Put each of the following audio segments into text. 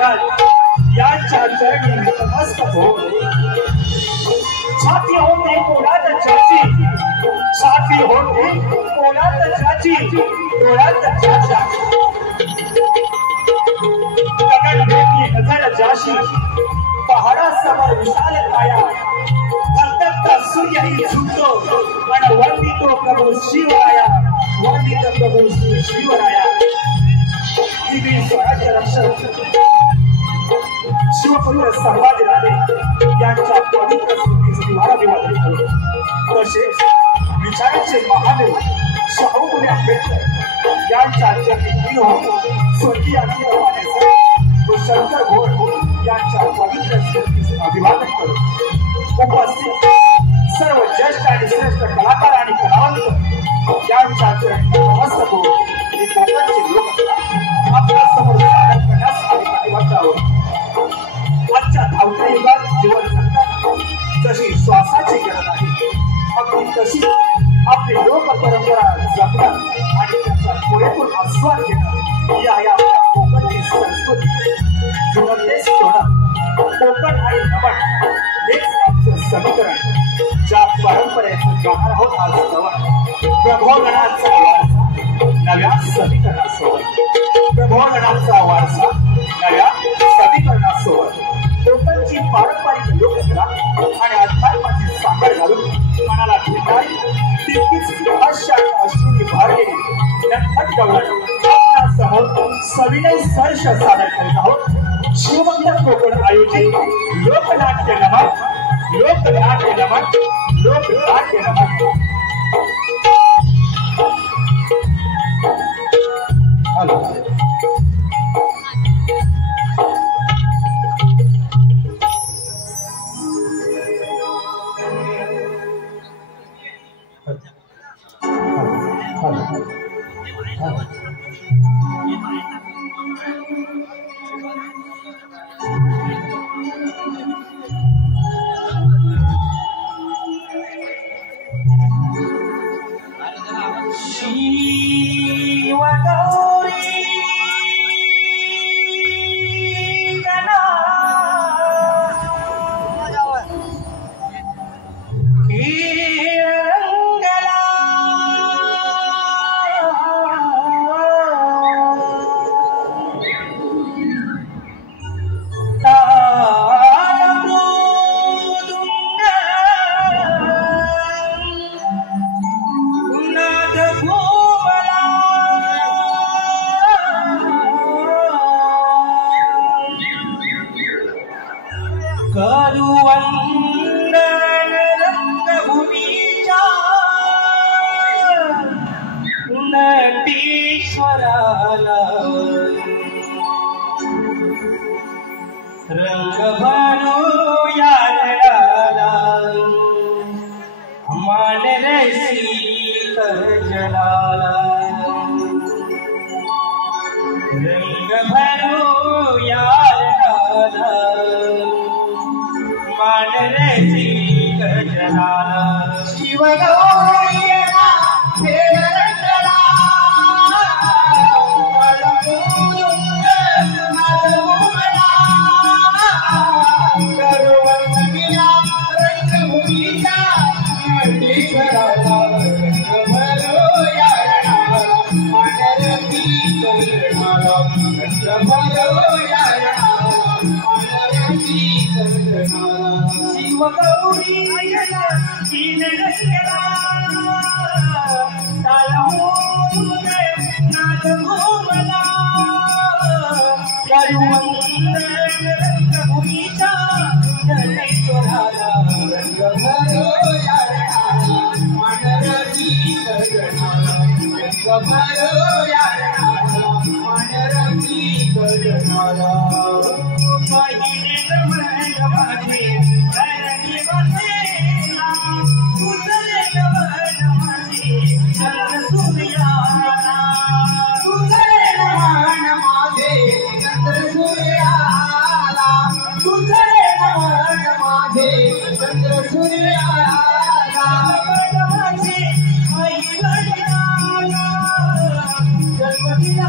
महाराज यांच्या चरणी नमस्कार हो। छाती होते पोळ्यात चाची, छाती होते पोळ्यात चाची, डोळ्यात चाचा गगन भेटी नजर जाशी, पहाडासमोर विशाल काया, धगधगता सूर्यही झुकतो आणि वंदितो प्रभू शिवराया, वंदित प्रभू शिवराया। दिव्य स्वराज्य रक्षक शिवपुत्र संभाजीराजे यांच्या पवित्र स्मृतीस दिवाळा दिवा तसेच विचारांचे महादेव शाहू फुले आंबेडकर यांच्या चरणी स्वर्गीय व शंकर घोड यांच्या पवित्र स्मृतीस अभिवादन करून उपस्थित सर्व ज्येष्ठ आणि श्रेष्ठ कलाकार आणि कलावंत यांच्या चरणी नमस्कार हो। कोकणचे लोक आपल्या समोर सादर करण्यास आम्ही कटिबद्ध आहोत। आजच्या धावत्या युगात जीवन जगताना जशी श्वासाची गरज आहे, अगदी तशी आपली लोक परंपरा जपणं आणि त्याचा पुरेपूर आस्वाद घेणं या आपल्या कोकणची संस्कृती जुळतेच सोडणं। कोकण आणि नमन हेच आमचं समीकरण, ज्या परंपरेचं गाणार आहोत आज जवळ प्रभोगणाचा वारसा नव्या समीकरणासोबत, प्रभोगणाचा वारसा नव्या समीकरणासोबत कोकणची पारंपरिक लोककला आणि अध्यात्माची सांगड घालून मनाला भिडणारी तितकीच हास्य आणि अश्रूंनी भरलेली नटखट गवळण आपणासमोर सविनय सर्ष सादर करीत आहोत। शिवमंदिर कोकण आयोजित लोकनाट्य नमन, लोकनाट्य नमन, लोकनाट्य नमन। हॅलो जन्म दिला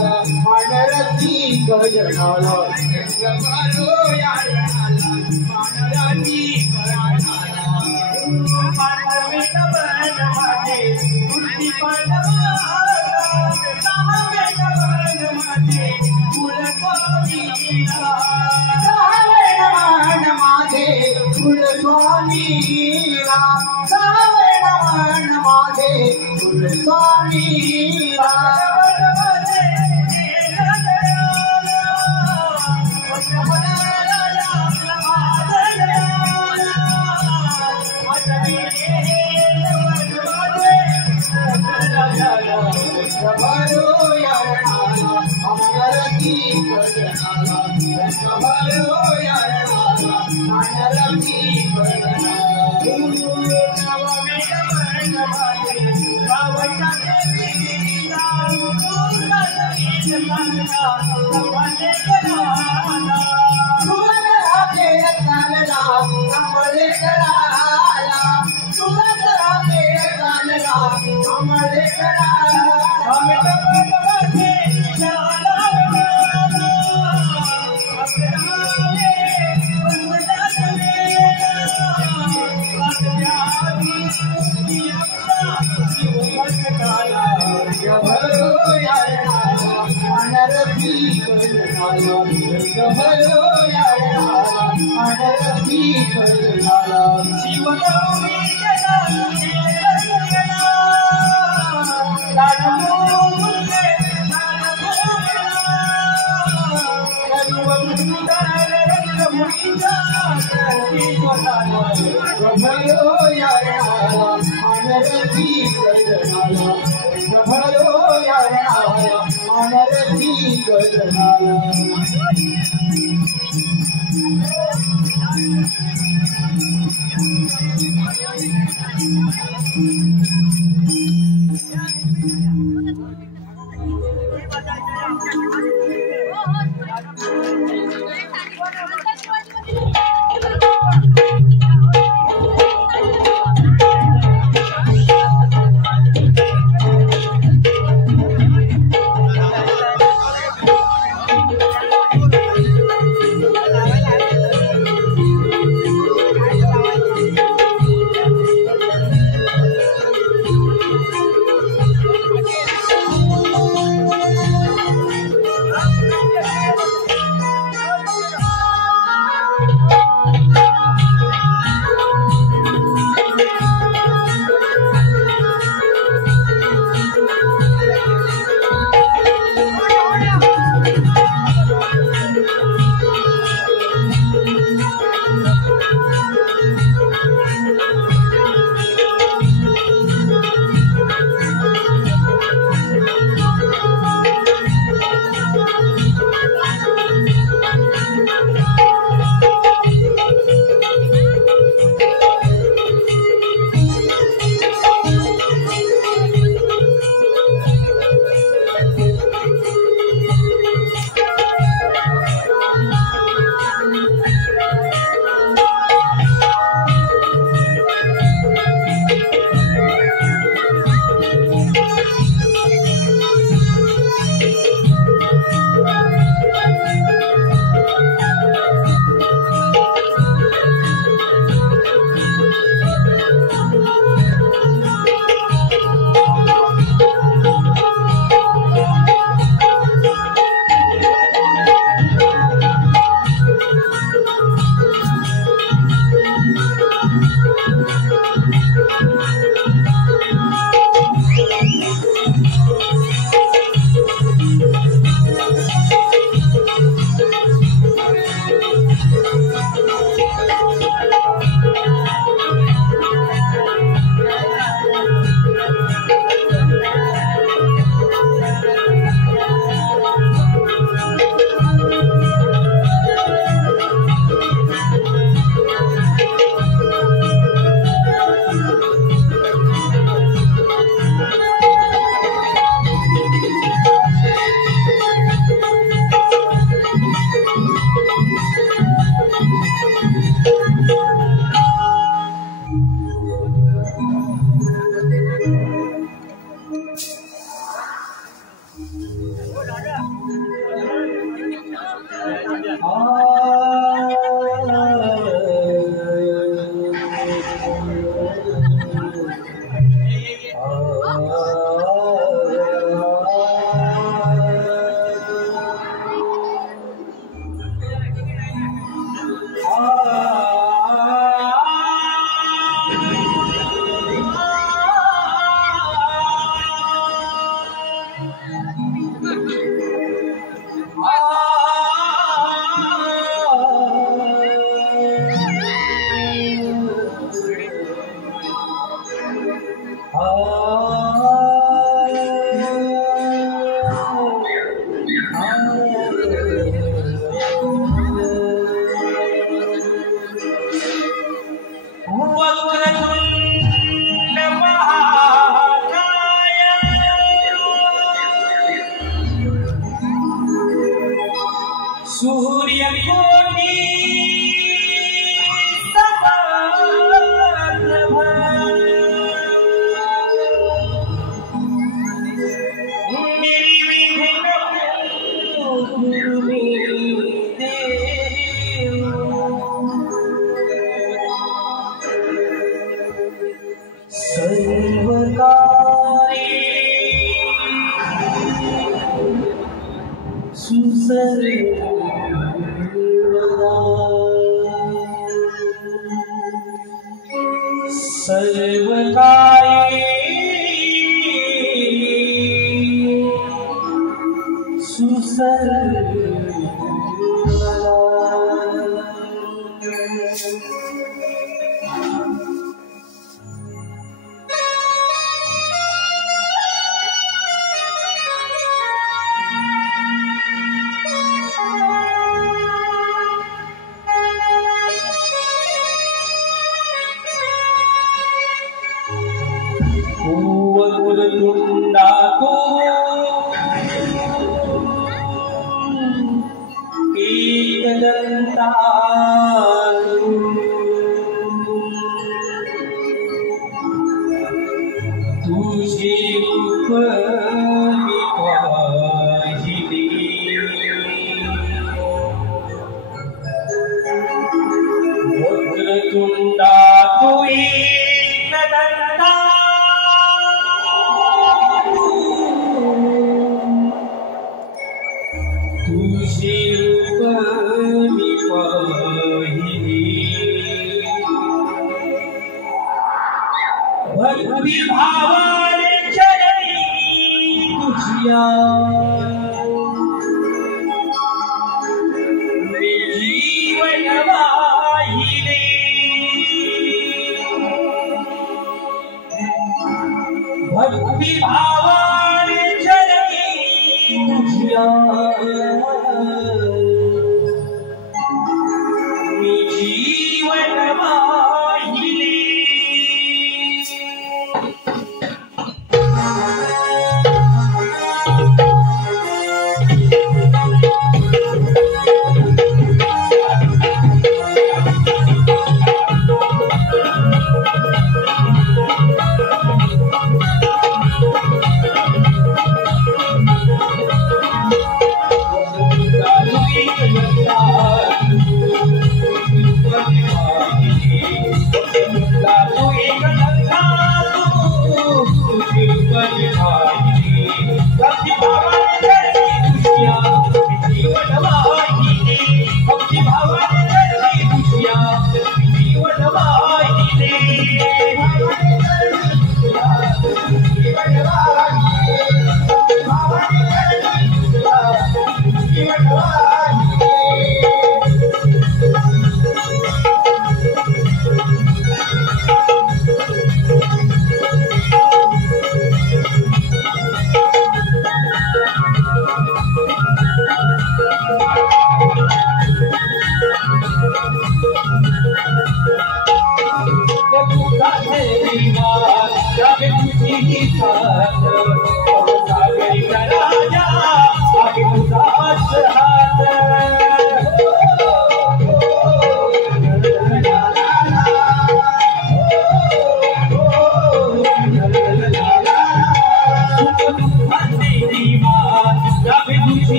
मानरती गजनाला सूर्यकोटि सर्वकाये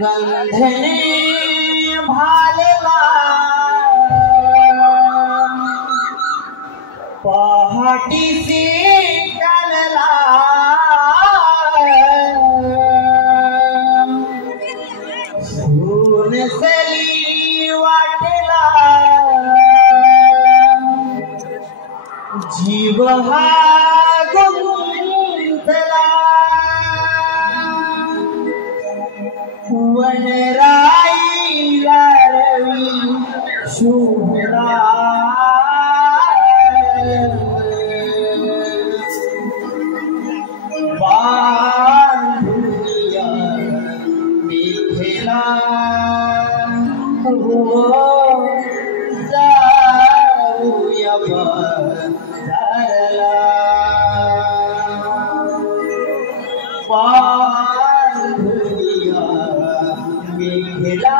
गंधने भालेला पहाटीसी चालला सुनसली वाटेला जीव हा गुंतला वनराईला रवी शुभ्रा बांधुनिया मिथिला हो जाऊया बंधारला बांधुनिया मिथिला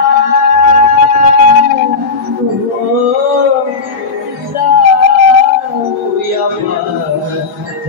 हो जाऊया बंधारला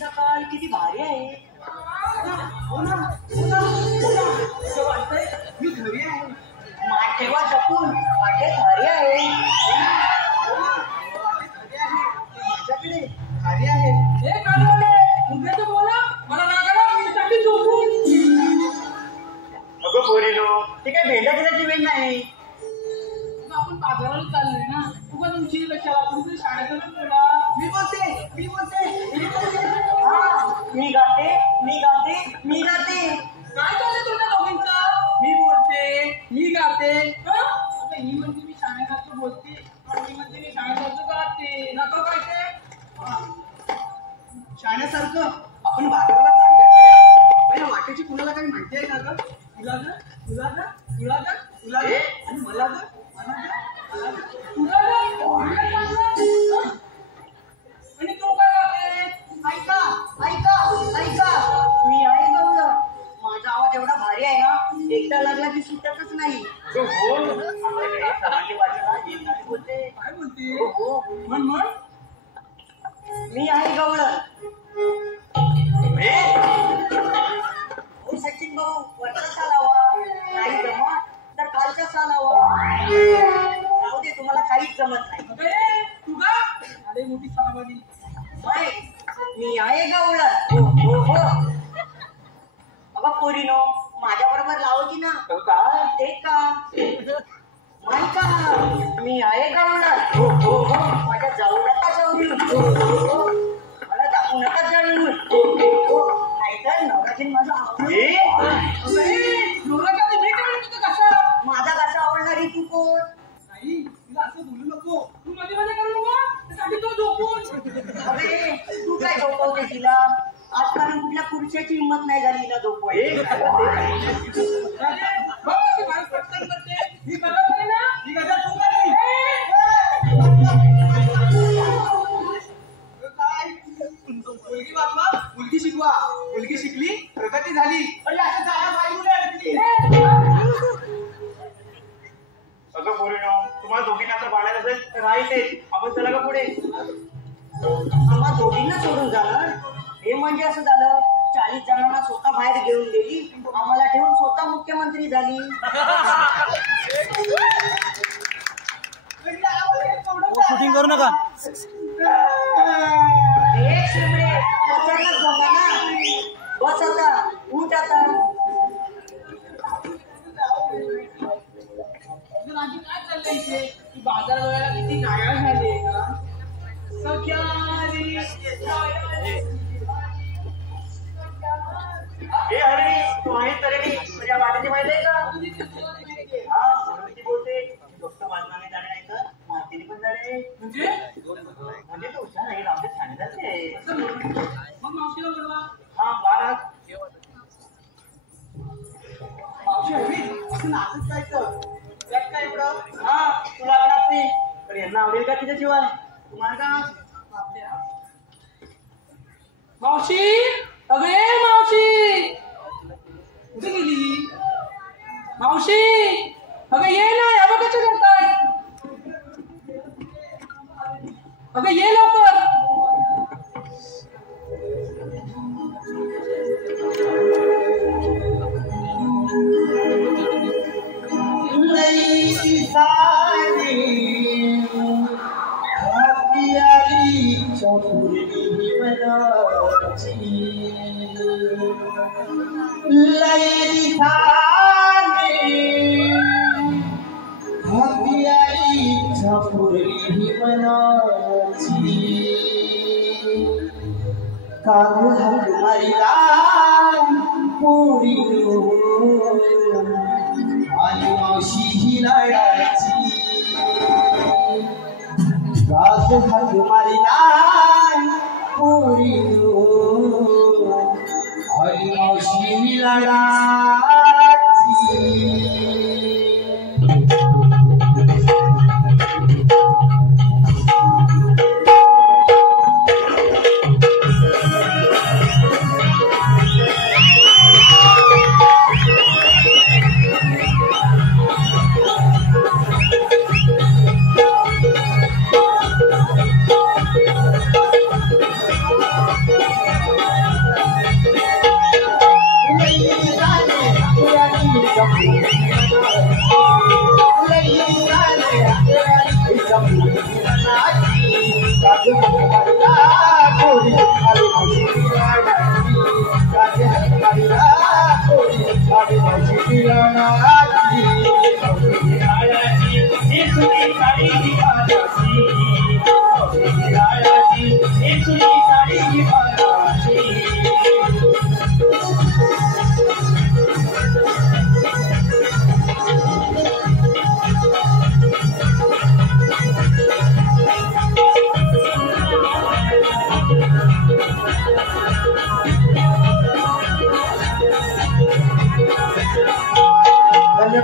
सकाळ किती भारी आहे. हो ना हो ना हो ना असं वाटतंय मी घरी आहे. माठेवा जपून वाटे भारी आहे. माझ्याकडे खाली आहे. हे कानवाले उद्याचं बोला मला रागाला मी टाकी झोपून. अगं पोरीनो, ते काय भेंडा दिल्याची वेळ नाही. आपण बाजाराला चाललोय ना तुका तुमची कशाला तुमच्या शाळेतच बोला. मी बोलते मी बोलते. हा, मी गाते मी गाते मी गाते. काय चाललंय तुमच्या दोघींचं? मी बोलते ही गाते. आता ही म्हणते मी शाळेसारखं बोलते आणि ही म्हणते मी शाळेसारखं गाते. नको काय ते शाण्यासारखं आपण बाजाराला चालले. वाटेची कुणाला काही माहिती आहे का ग? तुला ग तुला ग तुला ग तुला ग आणि मला ग मला ग मला ग. तुला आणि तू काय गाते? ऐका ऐका ऐका, मी आहे गवळण. माझा आवाज एवढा भारी आहे ना, एकदा लागला की सुटतच नाही. समाजवादीला एक गाणी बोलते. काय बोलते? हो हो, म्हण मी आहे गवळण. हो सचिन भाऊ, वरचा सालावा नाही जमत तर कालचा सालावा. जाऊ दे, तुम्हाला काहीच जमत नाही. अबे तू का अरे मोठी सामानी. नाही, मी आहे गवळण. हो हो हो. अगं पोरीनो, माझ्या बरोबर लावायची ना. काय ते का नाही का, मी आहे गवळण. हो हो हो. माझ्या जाऊ नका जाऊ. हो हो हो. मला दाखवू नका जाऊ. हो हो हो. नाहीतर नवरात्री माझा माझा कसा आवडणार आहे. तू कोण? नाही तिला असं बोलू नको. तू मध्ये मध्ये करू नको त्यासाठी तो झोपून. अरे तू काय झोपवते तिला? आजपर्यंत कुठल्या पुरुषाची हिंमत नाही झाली हिला झोपवायची. बघ कशी बाहेर पटकन करते. ही बरोबर आहे ना? ही गजा तू का नाही? काय मुलगी बाबा मुलगी शिकवा. मुलगी शिकली प्रगती झाली. पण असं झाला बाई मुले अडकली. अगं पोरीनो, तुम्हाला दोघींना आता बाळायला असेल तर राहायचे. आपण चला का पुढे. आम्हा दोघींना सोडून जाणार? हे म्हणजे असं झालं, 40 जणांना स्वतः बाहेर घेऊन गेली, आम्हाला ठेवून स्वतः मुख्यमंत्री झाली. शूटिंग करू नका. हे शिमडे, पकडलाच बघा ना. बस आता, उठ आता. माझी काय चाललंय इथे? की बाजार वगैरे किती नारळ झाले का? सख्यारी हे हरणी, तू आहे तरी तुझ्या वाटेची माहिती आहे का? हा, म्हणून ती बोलते फक्त वाजनाने जाणे नाही तर मातीने पण जाणे. म्हणजे तू हुशार आहे. आमच्या छान जाते. मग मावशीला बोलवा. हा महाराज. मावशी हवी असं नाचत जायचं. त्यात काय एवढं? हा, तुला लागणार नाही, पण यांना आवडेल का तिच्याशिवाय? तुम्हाला का आपल्या मावशी अगं ए मावशी कुठे गेली? मावशी अगं ये ना. या बघ कसं करताय. अगं ये लवकर. आणि मावशी ही लाडाची गाज हात मारिला पोरी आणि मावशी ही लाडाची. मनाची रायाची एकटी साडी घालाची रायाची एकटी साडी घालाची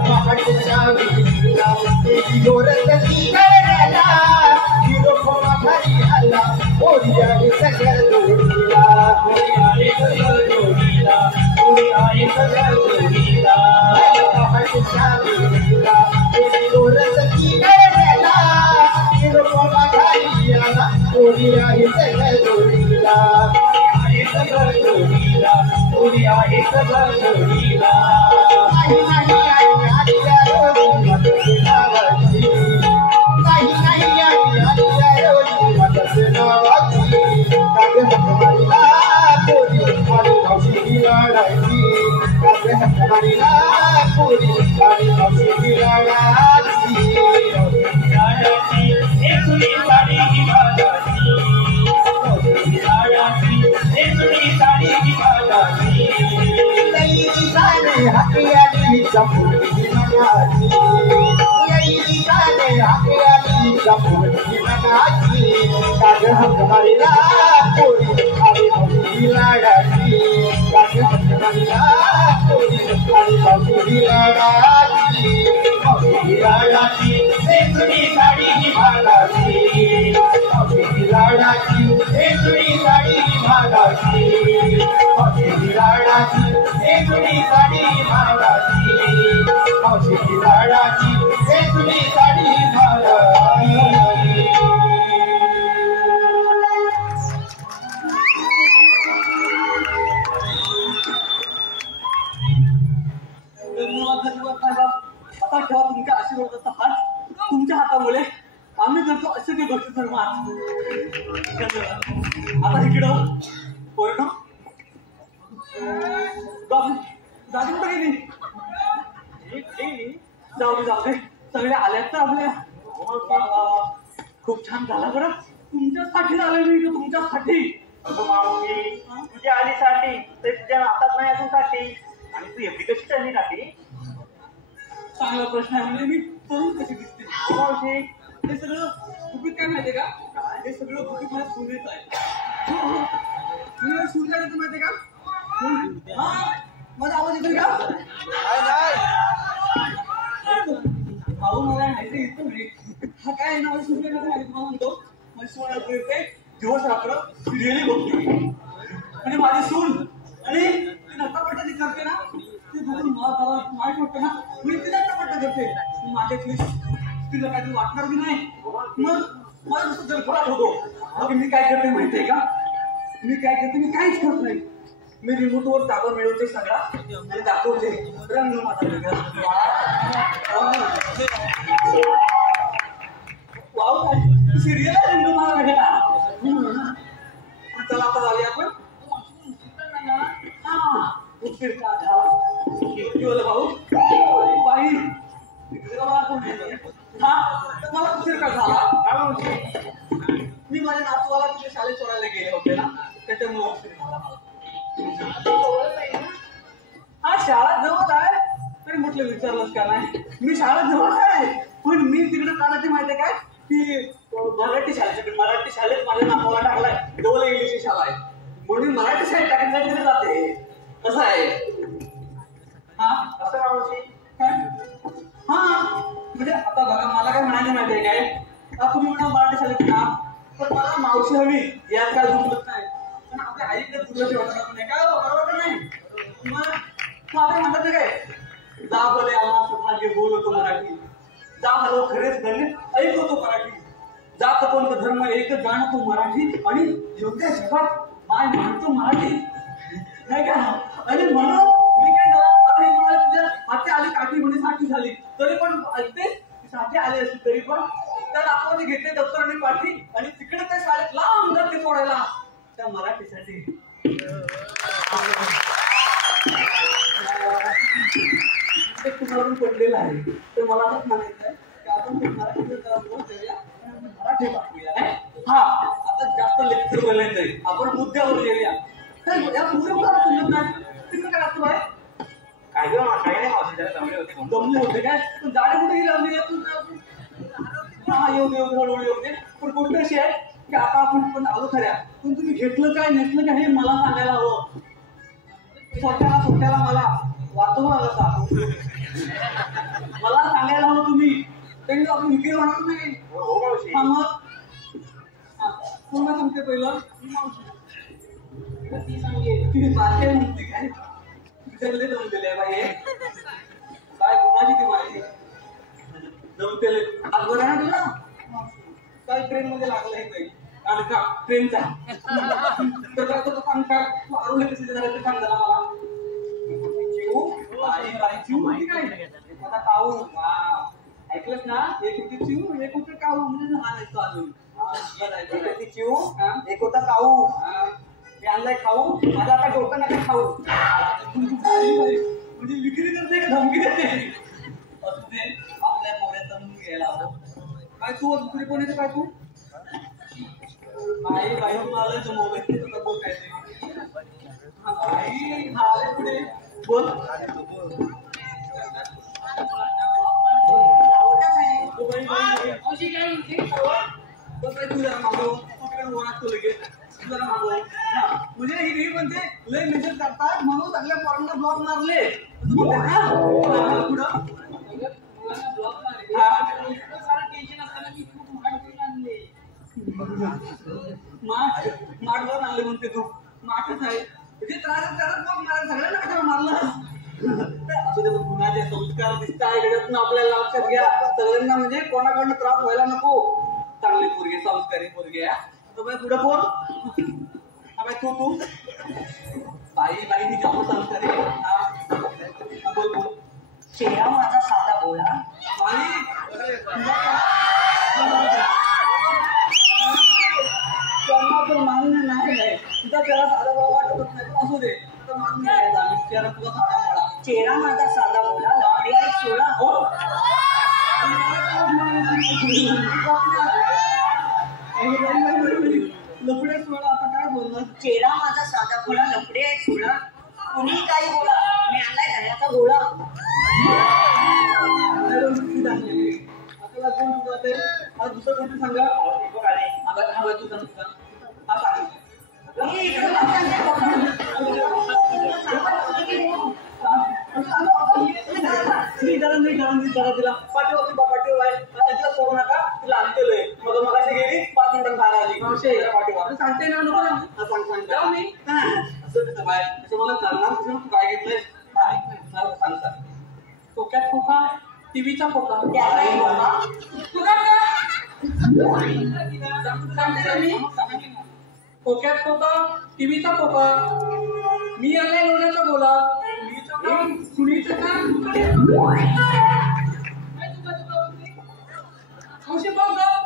पहाटच्या विहिरीला गोरखी करायला हिरो घरी आला होळी आहे सगळ्या जोडीला होळी आहे सगळ्या जोडीला होळी आहे सगळ्या जोडीला पहाटच्या विहिरीला गोरखी करायला हिरो घरी आला होळी आहे सगळ्या जोडीला होळी आहे सगळ्या जोडीला होळी आहे सगळ्या जोडीला आता ठेवा तुमच्या आशीर्वादाचा हात तुमच्या हातामुळे आम्ही करतो असे ते गोष्टी सर्व आता इकडं होय ना दादी कुठे गेली जाऊ दे सगळे आल्यात तर आपल्या खूप छान झाला बरं तुमच्यासाठी आले मी तुमच्यासाठी तुझी आलीसाठी ते तुझ्या हातात नाही अजून साठी आणि तू एवढी कशी चालली साठी चांगला प्रश्न आहे म्हणजे मी तरुण कशी दिसते मावशी हे सगळं गुपित काय माहितीये का हे सगळं गुपित माझ्या सुनेच आहे तुला सून काय येतं माहितीये का हा माझा आवाज येतोय का भाऊ मला माहिती येतो हा काय ना माझ्या सून काय माहिती तुम्हाला म्हणतो माझी सून येते दिवस रात्र सिरियली बघते म्हणजे माझी सून आणि ती नटापटाची करते ना ती बघून मला वाईट वाटतं ना मी तिला नटापट्टा करते माझ्यातली तिला काहीतरी वाटणार की नाही मग मला नुसतं जलफळाट होतो मग मी काय करते माहितीये का मी काय करते मी काहीच करत नाही मी रिमोटवर जागा मिळवते सगळा आणि दाखवते रंग माझा वेगळा वाव काय सिरियल रंग मला वेगळा चला आता जाऊया आपण भाऊ बाई मला उशीर का झाला मी माझ्या नातवाला तिथे शाळेत सोडायला गेले होते ना त्याच्यामुळे उशीर झाला हा शाळा जवळ आहे तरी म्हटलं विचारलंच का नाही मी शाळा जवळ आहे पण मी तिकडे काढायची माहिती काय की मराठी शाळेत माझ्या नातवाला टाकलाय जवळ इंग्लिश शाळा आहे म्हणून मराठी शाळेत टाकण्यासाठी तिथे जाते कसं आहे हा असं मावशी हा म्हणजे आता बघा मला काय म्हणायचं माहितीये काय आता तुम्ही म्हणा मराठी शाळेत ना पण मला मावशी हवी यात काय दुर्लक्ष नाही पण आपल्या आईकडे दुर्लक्ष वाटत नाही काय बरोबर नाही मग आपण म्हणतात काय जा बोले आम्हा भाग्य बोलतो मराठी जा हलो खरेच धन्य ऐकवतो मराठी जात कोणतं धर्म एकच जाणतो मराठी आणि योग्य जगात माय मानतो मराठी नाही का आणि म्हणून मी काय झालं आता हे म्हणाले तुझ्या हाती आली काठी म्हणजे साठी झाली तरी पण ऐकते साठी आले असते तरी पण तर आपण घेतले दप्तर आणि पाठी आणि तिकडे त्या शाळेत लांब जाते सोडायला त्या मराठीसाठी तुम्ही मला पण पडलेलं आहे. तर मला असंच म्हणायचं आहे की आपण ते मराठीचं जरा बोल देऊया आणि आपण मराठी वाचूया काय? हा, आता जास्त लेक्चर बोलायचं आहे, आपण मुद्द्यावर येऊया. तर या पुढे मला समजत नाही तुम्ही काय वाचतो आहे? काय गं काही नाही मावशी जरा जमले होते म्हणून. दमले होते काय? पण जाडे कुठे गेले होते? हा, येऊ दे हळूहळू येऊ दे. पण गोष्ट अशी आहे की आता आपण पण आलो खऱ्या, पण तुम्ही घेतलं काय नेसलं काय हे मला सांगायला हवं. स्वतःला मला वाचवा सांगू, मला सांगायला हवं तुम्ही. तरी आपण विक्री होणार नाही. हो मावशी. हा मग पुन्हा सांगते पहिलं ती मागे म्हणते काय विचारले जमलेले बाई हे. काय गुणाची ती माझी जमतेले आज बरं ना तुला काय ट्रेन मध्ये लागलं आहे काही आणि का ट्रेनचा तर काय तो सांग काय आरोले कसे जरा ते सांग जरा मला. चिऊ बाई चिऊ माहिती काय आता काऊ ऐकलंच ना, एक होती चिऊ एक होतं काऊ म्हणजे लहान आहे तो अजून. एक होती चिऊ एक होता काऊ. मी आणलाय खाऊ, माझा आता डोकं नका खाऊ. म्हणजे विक्री करते का धमकी देते असं ते आपल्या मोऱ्याचा म्हणून घ्यायला हवं. काय तू दुसरी कोण येते काय तू आई बाई तुला मोबाईल बोल काय ते आई हा पुढे बोल. म्हणजे ही म्हणते लय मेसेज करतात म्हणून सगळ्या पोरांना ब्लॉक मारले. माठ जाऊन आणले म्हणते तू माठच आहे म्हणजे त्रास सगळ्यांना कशाला मारलं. असं ते गुन्ह्याचे संस्कार दिसत आहे घडत आपल्याला लक्षात घ्या. सगळ्यांना म्हणजे कोणाकडनं त्रास व्हायला नको. चांगले पोरगे संस्कारी पोरगे पुढे बोल. तू बाई ही जाऊ संस्कारी बोल बोल. चेहरा माझा साधा बोला त्यांना पण मान्य नाही तुझा चेहरा साधा बोला वाटत नाही असू दे मान्य आहे. चेहरा तुझा साधा बोला. चेहरा माझा साधा बोला लफडे आहे सोळा. हो लफडे सोळा आता काय बोलणार. चेहरा माझा साधा बोला लफडे आहे सोळा. कुणी काही बोला मी आणलाय धन्याचा गोळा. आपल्याला कोण जाते हा दुसरं कोणतं सांगा. हा तू सांग हा सांग. तिला पाठीवर सोडू नका तिला आणतेलोय मग मगाशी गेली 5 मिनिटात बाहेर आली पाठीवर सांगते ना नको ना सांग मी असं बाय मला करणार काय घेतलंय सांग सांग. डोक्यात खोका टीव्हीचा खोका खोक्यात खोका टीव्हीचा खोका. मी आलाय लोण्याचा बोला. सुनीचं का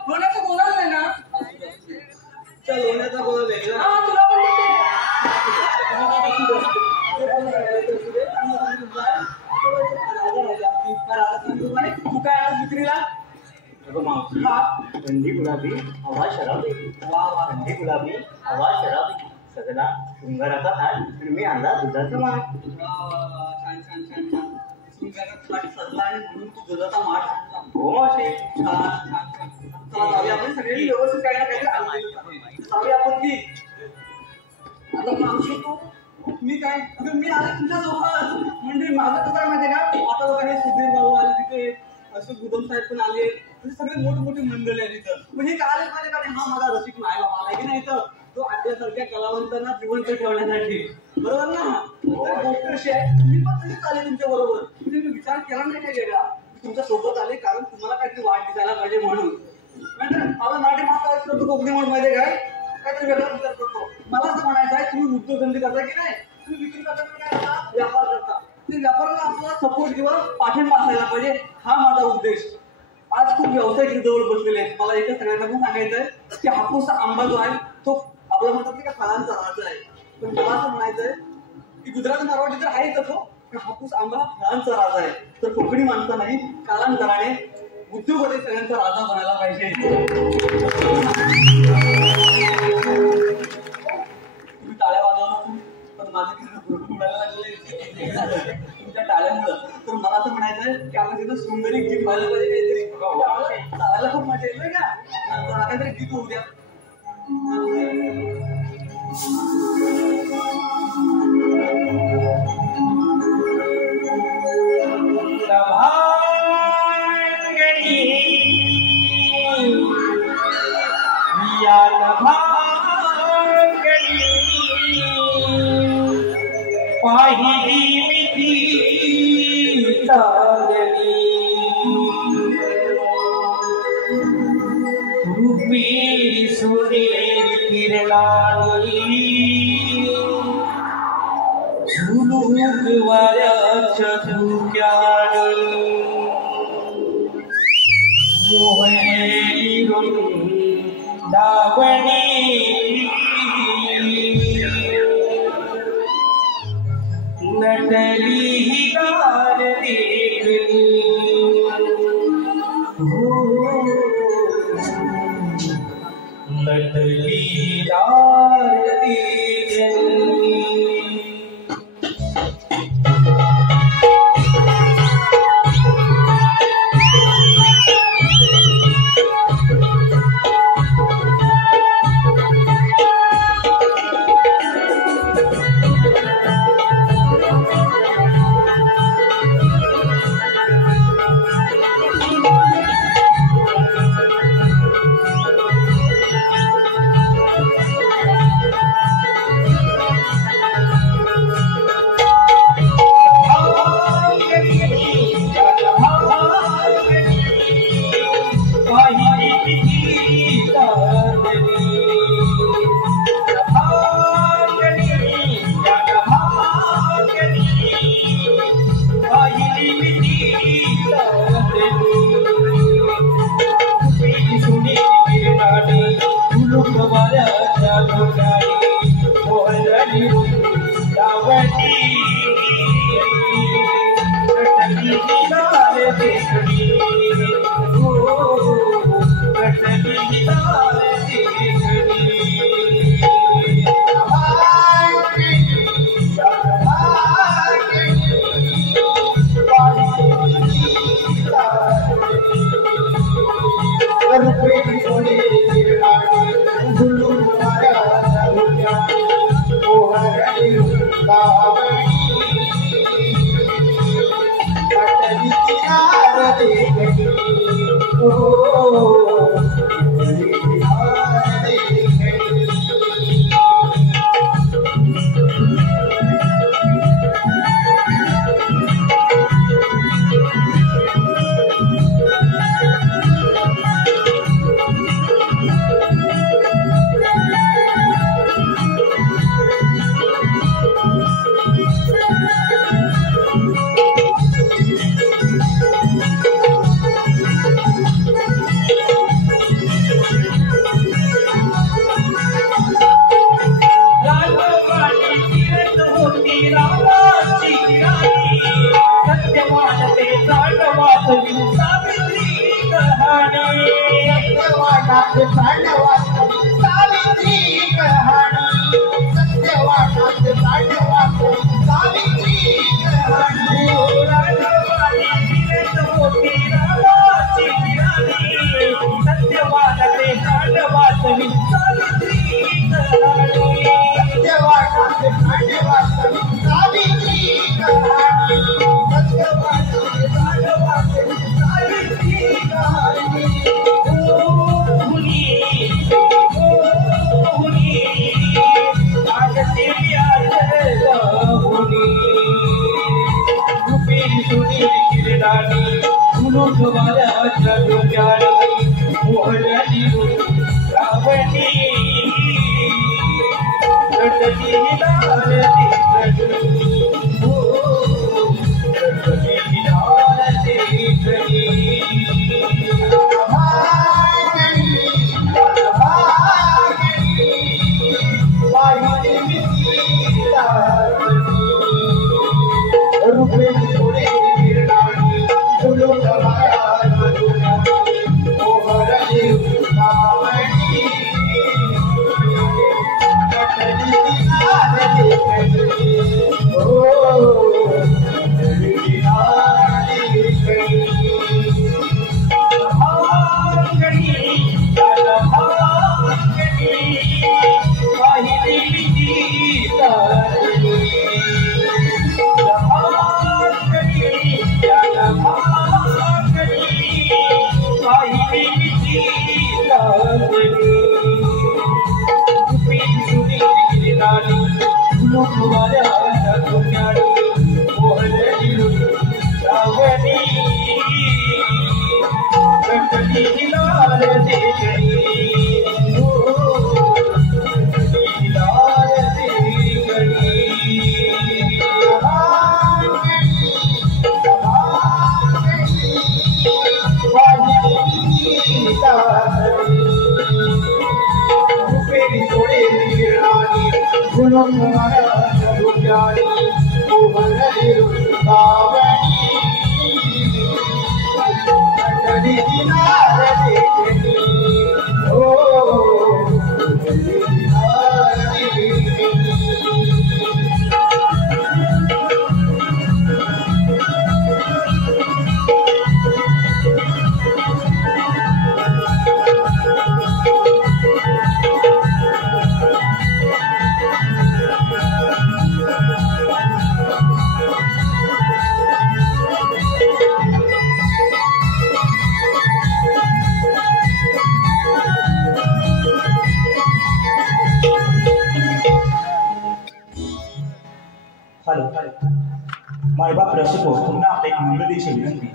लोण्याचा बोला नाही ना. लोण्याचा बोला वेगळा तुला तू काय आज विक्रीला थंडी गुलाबी हवा शराबी. थंडी गुलाबी हवा शराबी सगळा शृंगाराचा हात आणि मी आणला दुधाचा माठ. छान छान छान छान. शृंगाराचा हात सजला आणि म्हणून तू दुधाचा माठ आणला. हो मावशी. छान छान छान. चला जाऊया आपण सगळी व्यवस्थित काही ना काही जाऊया आपण की. आता मावशी तू मी काय मी आले तुमच्या सोबत म्हणजे माझं कसं आहे माहिती का आता बघा हे सुधीर भाऊ आले तिथे असे गुदम साहेब पण आले म्हणजे सगळे मोठमोठे मंडळी आहे तिथं. म्हणजे काय आले पाहिजे का हा माझा रसिक नाही बाबा आहे की नाही तर तो आपल्यासारख्या कलावंतांना जिवंत ठेवण्यासाठी बरोबर ना. तर गोष्ट अशी आहे तुम्ही पण तसेच आले तुमच्या बरोबर म्हणजे मी विचार केला नाही काय वेगळा तुमच्या सोबत आले कारण तुम्हाला काहीतरी वाट दिसायला पाहिजे म्हणून. आपला मराठी माणसा करतो कोकणी म्हणून माहिती काय काहीतरी वेगळा विचार करतो. मला असं म्हणायचं आहे तुम्ही उद्योगधंदे करता की नाही तुम्ही विक्री करता की काय करता व्यापार करता. ते व्यापाराला आपल्याला सपोर्ट किंवा पाठिंबा असायला पाहिजे हा माझा उद्देश. आज खूप व्यावसायिक जवळ बसलेले आहेत. मला एकच सगळ्यांना पण सांगायचं आहे की हापूसचा आंबा जो आहे तो आपला म्हणतात की फळांचा राजा आहे. पण मला असं म्हणायचं आहे की गुजराती मारवाडी तर आहे तसं हापूस आंबा फळांचा राजा आहे, तर कोकणी माणसं नाही कालांतराने उद्योगमध्ये सगळ्यांचा राजा बनायला पाहिजे. तुम्ही टाळ्या वाजवणार पण माझे उडायला लागले तुमच्या टाळ्यामुळं. तर मला असं म्हणायचंय की आपण तिथं सुंदरी गीत व्हायला पाहिजे काहीतरी. चालायला खूप मजा येईल का, जरा काहीतरी गीत होऊ द्या. पाहिली मिठी चांदणी रूपी सुनेरी किरणानी झुलूक वाऱ्याच्या झुक्यानी मोहनेली दावणी नटली ही गार देखली नटली दार देखली. मायबाप रसिको, पुन्हा आपल्या एक नम्रतेची विनंती,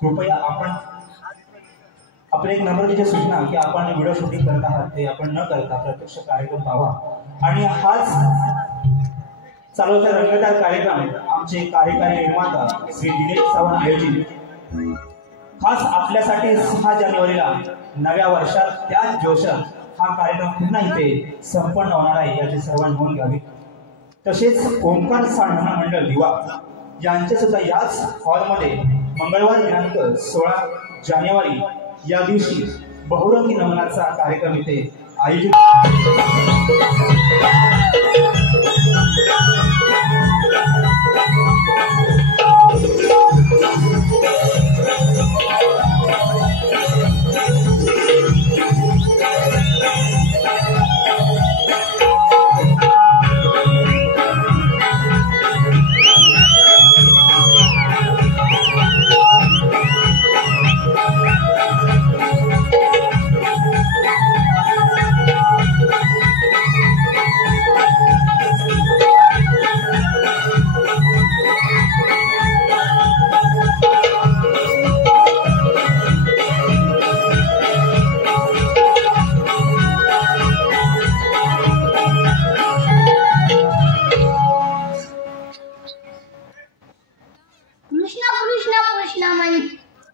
कृपया आपण आपल्या एक नम्रतेची सूचना की आपण व्हिडिओ शूटिंग करत आहात ते आपण न करता प्रत्यक्ष कार्यक्रम पाहावा. आणि हाच चालवता रंगतदार कार्यक्रम आमचे कार्यकारी निर्माता श्री दिनेश चव्हाण आयोजित खास आपल्यासाठी 6 जानेवारीला नव्या वर्षात त्याच जोशात हा कार्यक्रम पुन्हा इथे संपन्न होणार आहे याची सर्वांनी नोंद घ्यावी. तसेच ओंकार साधना मंडळ दिवा यांचे सुद्धा याच हॉलमध्ये मंगळवार दिनांक 16 जानेवारी या दिवशी बहुरंगी नमनाचा कार्यक्रम इथे आयोजित.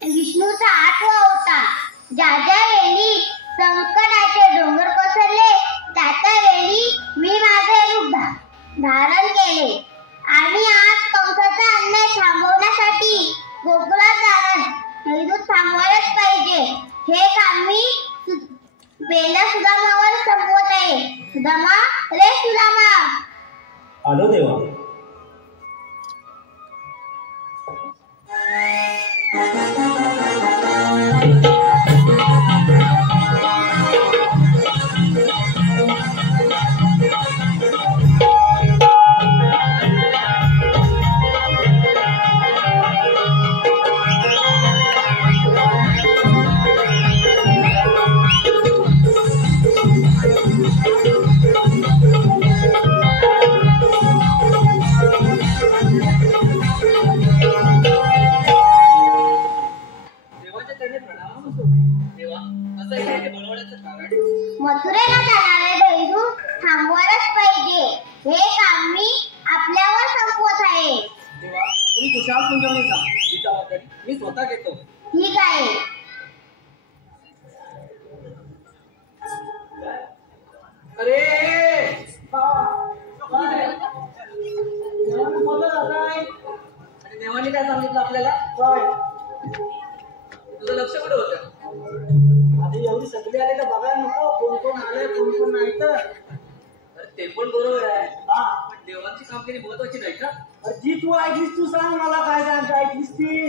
विष्णूचा 8वा अवतार. ज्या वेळी संकटाचे डोंगर कोसळले त्या वेळी मी माझे रूप धारण केले आणि आज कंसाचा अन्याय थांबवण्यासाठी गोकुळात जाणार हैदूत थांबवायलाच पाहिजे. हे काम मी पहिल्या सुदामावर संपवत आहे. सुदामा, रे सुदामा. आलो देवा. मथुरेला जाणारे दैदूत थांबवायलाच पाहिजे. हे काम मी आपल्यावर संपवत आहे. तेव्हा तुम्ही कुशाल कुंजवणी जा. ही जबाबदारी मी स्वतः घेतो. ठीक आहे. अरे देवाने काय सांगितलं आपल्याला? तुझं लक्ष कुठे होतं? आधी एवढी सगळी आले तर बघायला नको कोण कोण आले कोण कोण नाही तर. अरे ते पण बरोबर आहे. हा, पण देवांची कामगिरी महत्वाची नाही का? जी तू ऐकलीस तू सांग मला काय सांग ऐकलीस ती.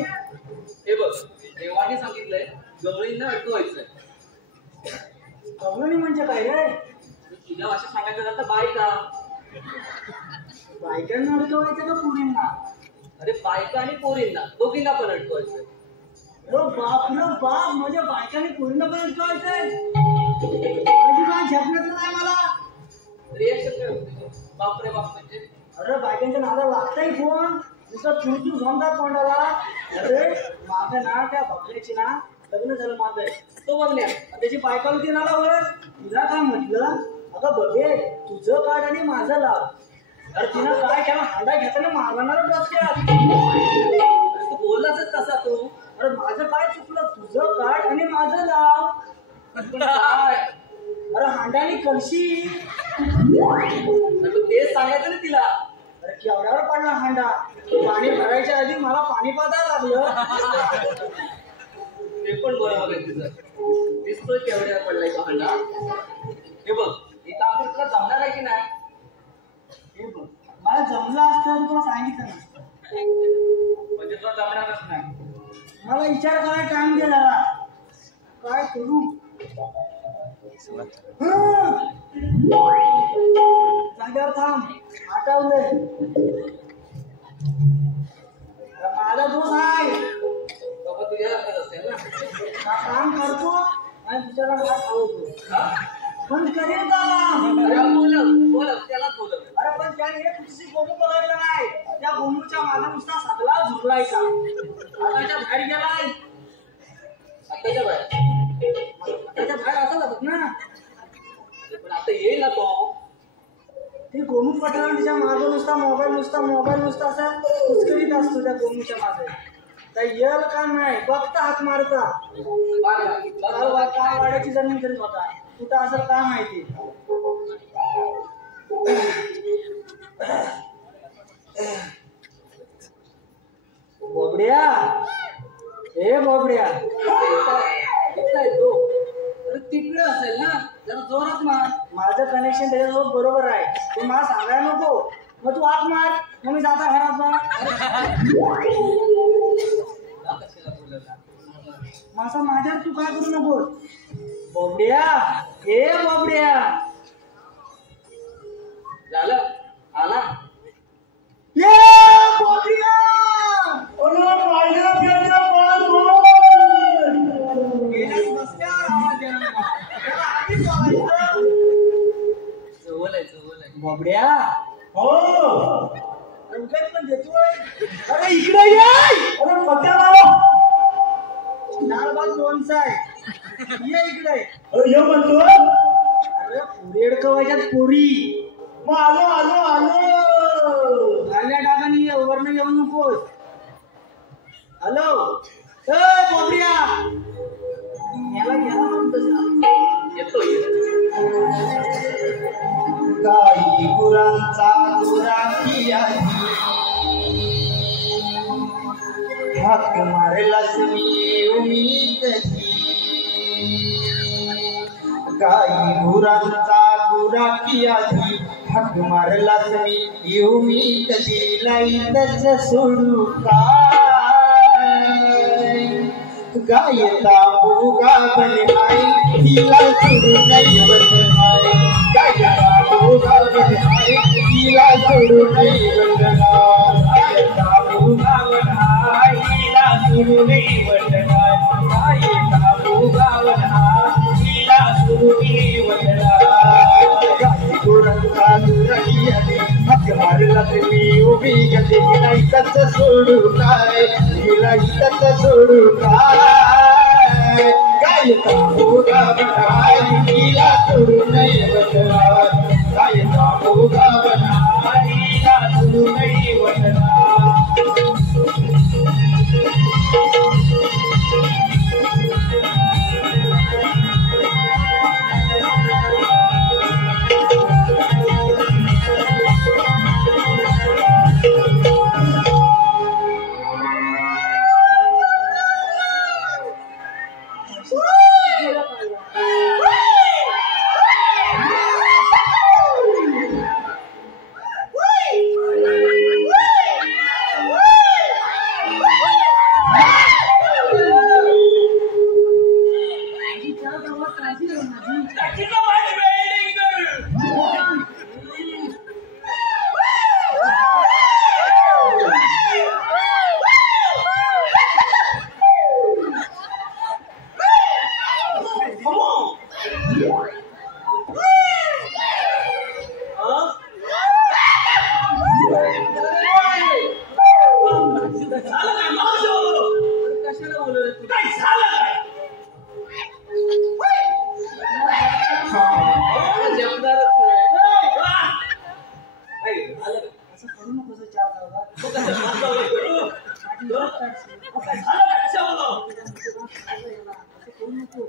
हे बघ, देवाने सांगितलंय गवळींना अडकवायचंय. गवळणी म्हणजे काय रे? तुझ्या भाषेत सांगायचं झालं तर बायका. बायकांना अडकवायचं का पुरींना? अरे बायका आणि पोरींना दोघींना पण अडकवायचंय. बाप रे बाप, म्हणजे बायकांनी पुरींना पण अडकवायचंय. माझी काय झेपण्याचं नाही मला. रिएक्शन काय होते? बापरे बाप म्हणजे? अरे बायकांच्या नादा लागताय फोन नुसतं चुरचूर झोमतात तोंडाला. अरे माझं ना त्या बकऱ्याची ना लग्न झालं माझं. तो बघल्या त्याची बायका होती नाला वर. तिला काय म्हटलं, अगं बघे तुझं काढ आणि माझं लाव. अरे तिनं काय केलं, हांडा घेताना मारणार डोक्यात. तू बोललाच तसा तू. अरे माझं काय चुकलं, तुझं काढ आणि माझं लाव. काय? अरे हांडा आणि कळशी. तेच सांगायचं ना तिला. अरे केवढ्यावर पडला हांडा, पाणी भरायच्या आधी मला पाणी पाजायला लागलं. ते पण बरोबर आहे तुझं. दिसतोय केवढ्यावर पडलाय तो हंडा. हे बघ, हे काम तर तुला जमणार आहे की नाही? हे बघ, मला जमलं असतं तर तुला सांगितलं नसतं. म्हणजे तुला जमणारच नाही. मला विचार करायला टाइम दे जरा. काय करू? जागेवर थांब, आठवलंय. माझा दोष आहे. बाबा तुझ्यासारखंच असेल ना. हा काम करतो आणि दुसऱ्याला मला खावतो. हा? पण करेल का काम? अरे बोलव त्यालाच बोलव. अरे पण त्याने हे कुठची गोमू पकडलं नाही. त्या गोमूच्या मागे नुसता सगळा झुरलायचा. आताच्या बाहेर गेलाय. आताच्या बाहेर. आताच्या बाहेर असं जातात ना. पण आता येईल ना तो. ते गोमू पटवून तिच्या मागे नुसता मोबाईल असं कुचकरीत असतो त्या गोमूच्या मागे. त्या येल का नाही बघता हात मारता. काय वाड्याची जमीन करीत होता. कुठं असं काय माहिती. बोबड्या, हे बोबड्या, तो तिकडे असेल ना, जरा जोरात मार. माझं कनेक्शन त्याच्यासोबत बरोबर आहे. तू मला सांगायला नको. मग तू हात मार, मग मी जाता घरात जा. माझं माझ्यावर तू काय करू नको. बोबड्या, हे बोबड्या. झालं आला. ये बोबड्या. गेल्याच रस्त्यावर आवाज देणार नाही. त्याला आधीच बोलायचं. बोलायचं. बोबड्या, हो उगाच पण देतोय. अरे इकडे ये. अरे पत्त्या लावा. डाळ भात लोणचं आहे. ये इकडे. ये म्हणतो. अरे पुरी अडकवायच्यात पुरी. मग आलो खाल्ल्या डागानी ये, वरनं येऊ नकोस. हॅलो ए बोबड्या. याला घ्या म्हणतोस. येतो. गाई गुरांचा गुराखी हाक मारलास मी उमीद. गाई गुरांचा गुराखी आधी हाक मारलास मी येऊ मी कधी. लाईतच सोडू काय गायता मुगा बन आई तिला सोडू नाही बन आई. गायता मुगा बन आई तिला सोडू नाही बन आई. गायता मुगा बन आई तिला सोडू नाही बन आई. गायता मुगा बन आई तिला सोडू नाही बन आई. गाई गुरांचा गुराखी आधी हाक मारला मी उभी गती. हिला इथंच सोडू काय, हिला इथंच सोडू काय. गायता मुगा बनाय हिला सोडू नाही बदला. गायता मुगा बनाय हिला सोडू नाही बदला. नको.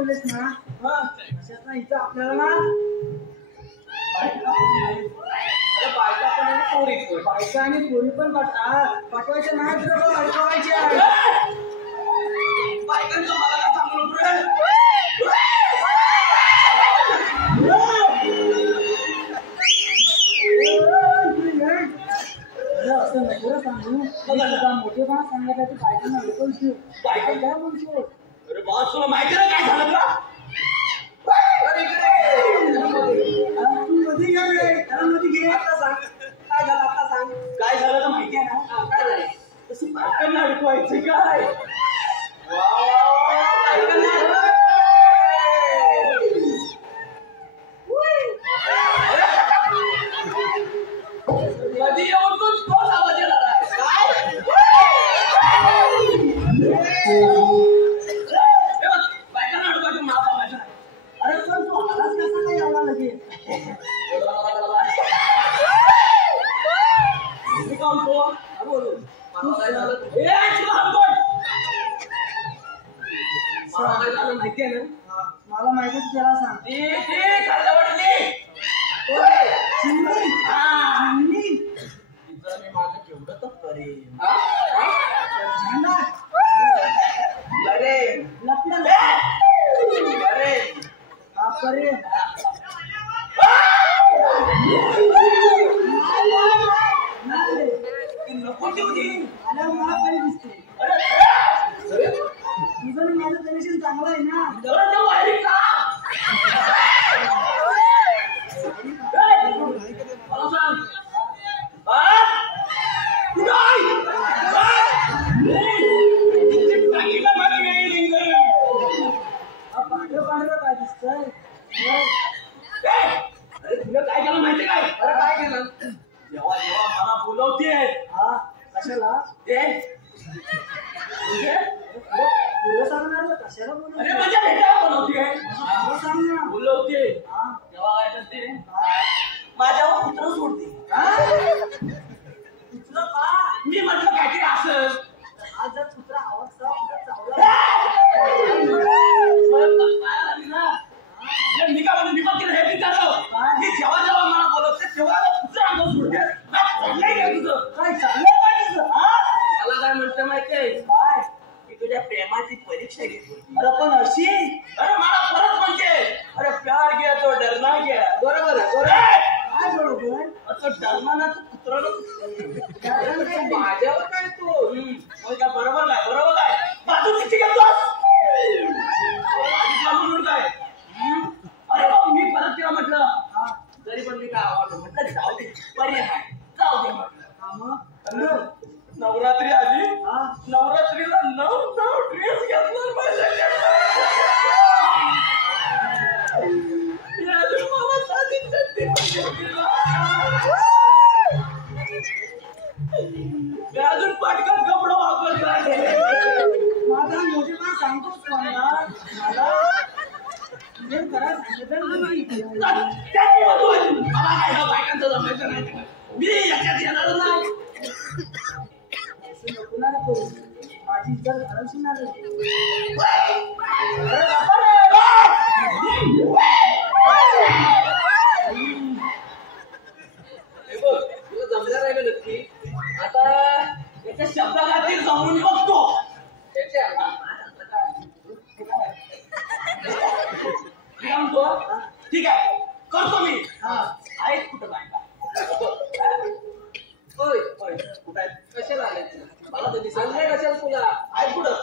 पाठवलेस ना अशात ना इथं आपल्याला ना बायका पण आणि पोरी पण बायका आणि पोरी पण पाठवायच्या नाही तुला पाठवायच्या बायकांचं मला काय सांगू नको असं नको सांगू मोठेपणा सांगायला बायकांना अडकवशील बायका काय म्हणतो अरे बॉस तुला माहिती ना काय झालं का मध्ये घे आता सांग काय झालं आता सांग काय झालं तर माहिती आहे ना काय झालं तसं बायकांना अडकवायचं काय कधी येऊन तोच आवाज येणार काय बायकांना अडकवायचं मला सांगायचं अरे पण तू आलाच कसा काय एवढा लगेच माहिती आहे ना मला माहितीच त्याला सांगते मी माझं केवढं तर करेन अरे लपलं अरे करे नको मला काही दिसते तुझं माझं कनेक्शन चांगलं आहे ना पांढरं काय दिसतंय तुला काय केलं माहिती काय अरे काय केलं जेव्हा जेव्हा मला बोलवते हा कशाला ते पुढे सांगणार कशाला बोलवते माझ्या भेटायला बोलवते सांग ना बोलवते जेव्हा काय करते माझ्यावर कुत्र सोडते कुत्र का मी म्हटलं काहीतरी असं आज जर कुत्रा आवडता चावला जेव्हा जेव्हा मला बोलवते तेव्हा काय चाललंय काय तुझं मला काय म्हणतं माहितीये काय की तुझ्या प्रेमाची परीक्षा घेतली अरे पण अशी अरे मला परत म्हणते अरे प्यार घ्या तो डरना घ्या बरोबर आहे बरोबर काय बरोबर असं डरना ना तू कुत्रा माझ्यावर काय तू काय बरोबर काय बरोबर काय बाजू किती घेतोस म्हणून काय अरे मी परत तिला म्हटलं तरी पण मी काय आवडलं म्हटलं जाऊ दे पर्याय आहे जाऊ दे म्हटलं नवरात्री आली नवरात्रीला 9 ड्रेस घेतला माझ्या अजून पटकन कपडा वापरला माझा मोठेपणा सांगतोच मला बायकांचं जमायचं नाही मी याच्यात येणार नाही माझी इज्जत घालवशील ना जमल्या राहिलं नक्की आता याच्या शब्दाखातीर जमून बघतो ठीक आहे करतो मी आहेत कुठं बायका होय होय कुठं आहेत कशाला आले मला तर दिसत नाही कशाला तुला आहेत कुठं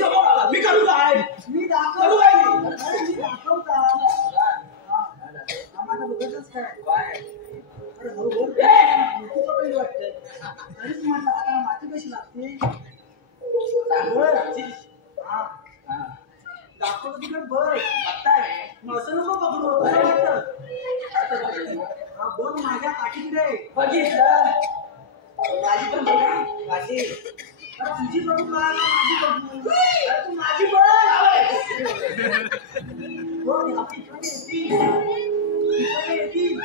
समोर आला मी करू काय मी दाखवू काय मी दाखवता आम्हाला बघतच काय वाटतंय तरीच म्हटलं आता माती कशी लागते दाखवतो तिकडे बघ असं नको बघू हा बोल माझ्या पाठीकडे बघितलं माझी पण बघा माझी अरे तुझी बघू का माझी बघू अरे तू माझी बघ येतील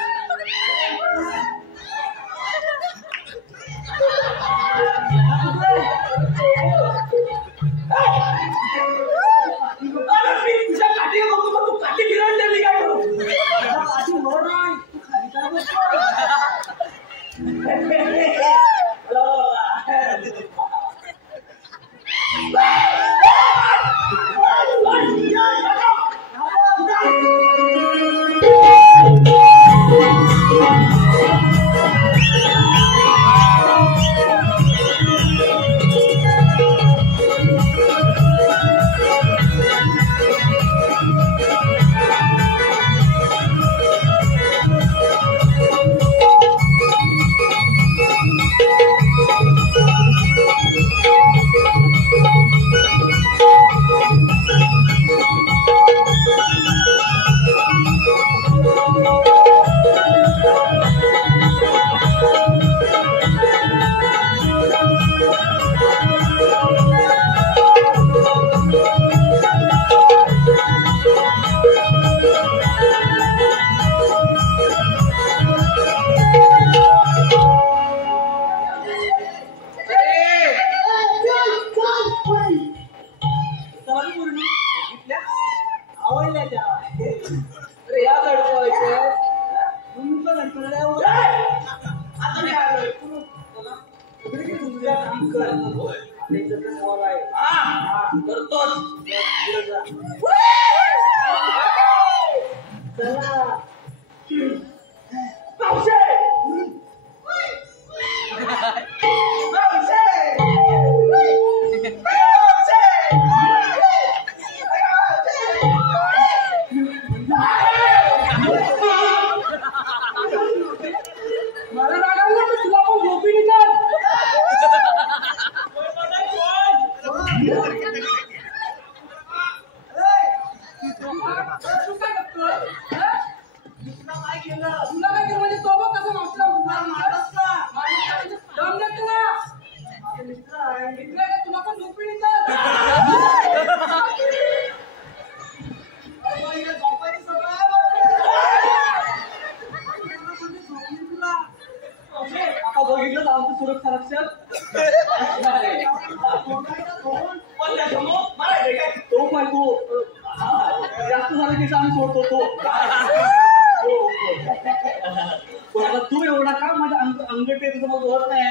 तू एवढा का माझ्या अंगठे तुझं मग होत नाही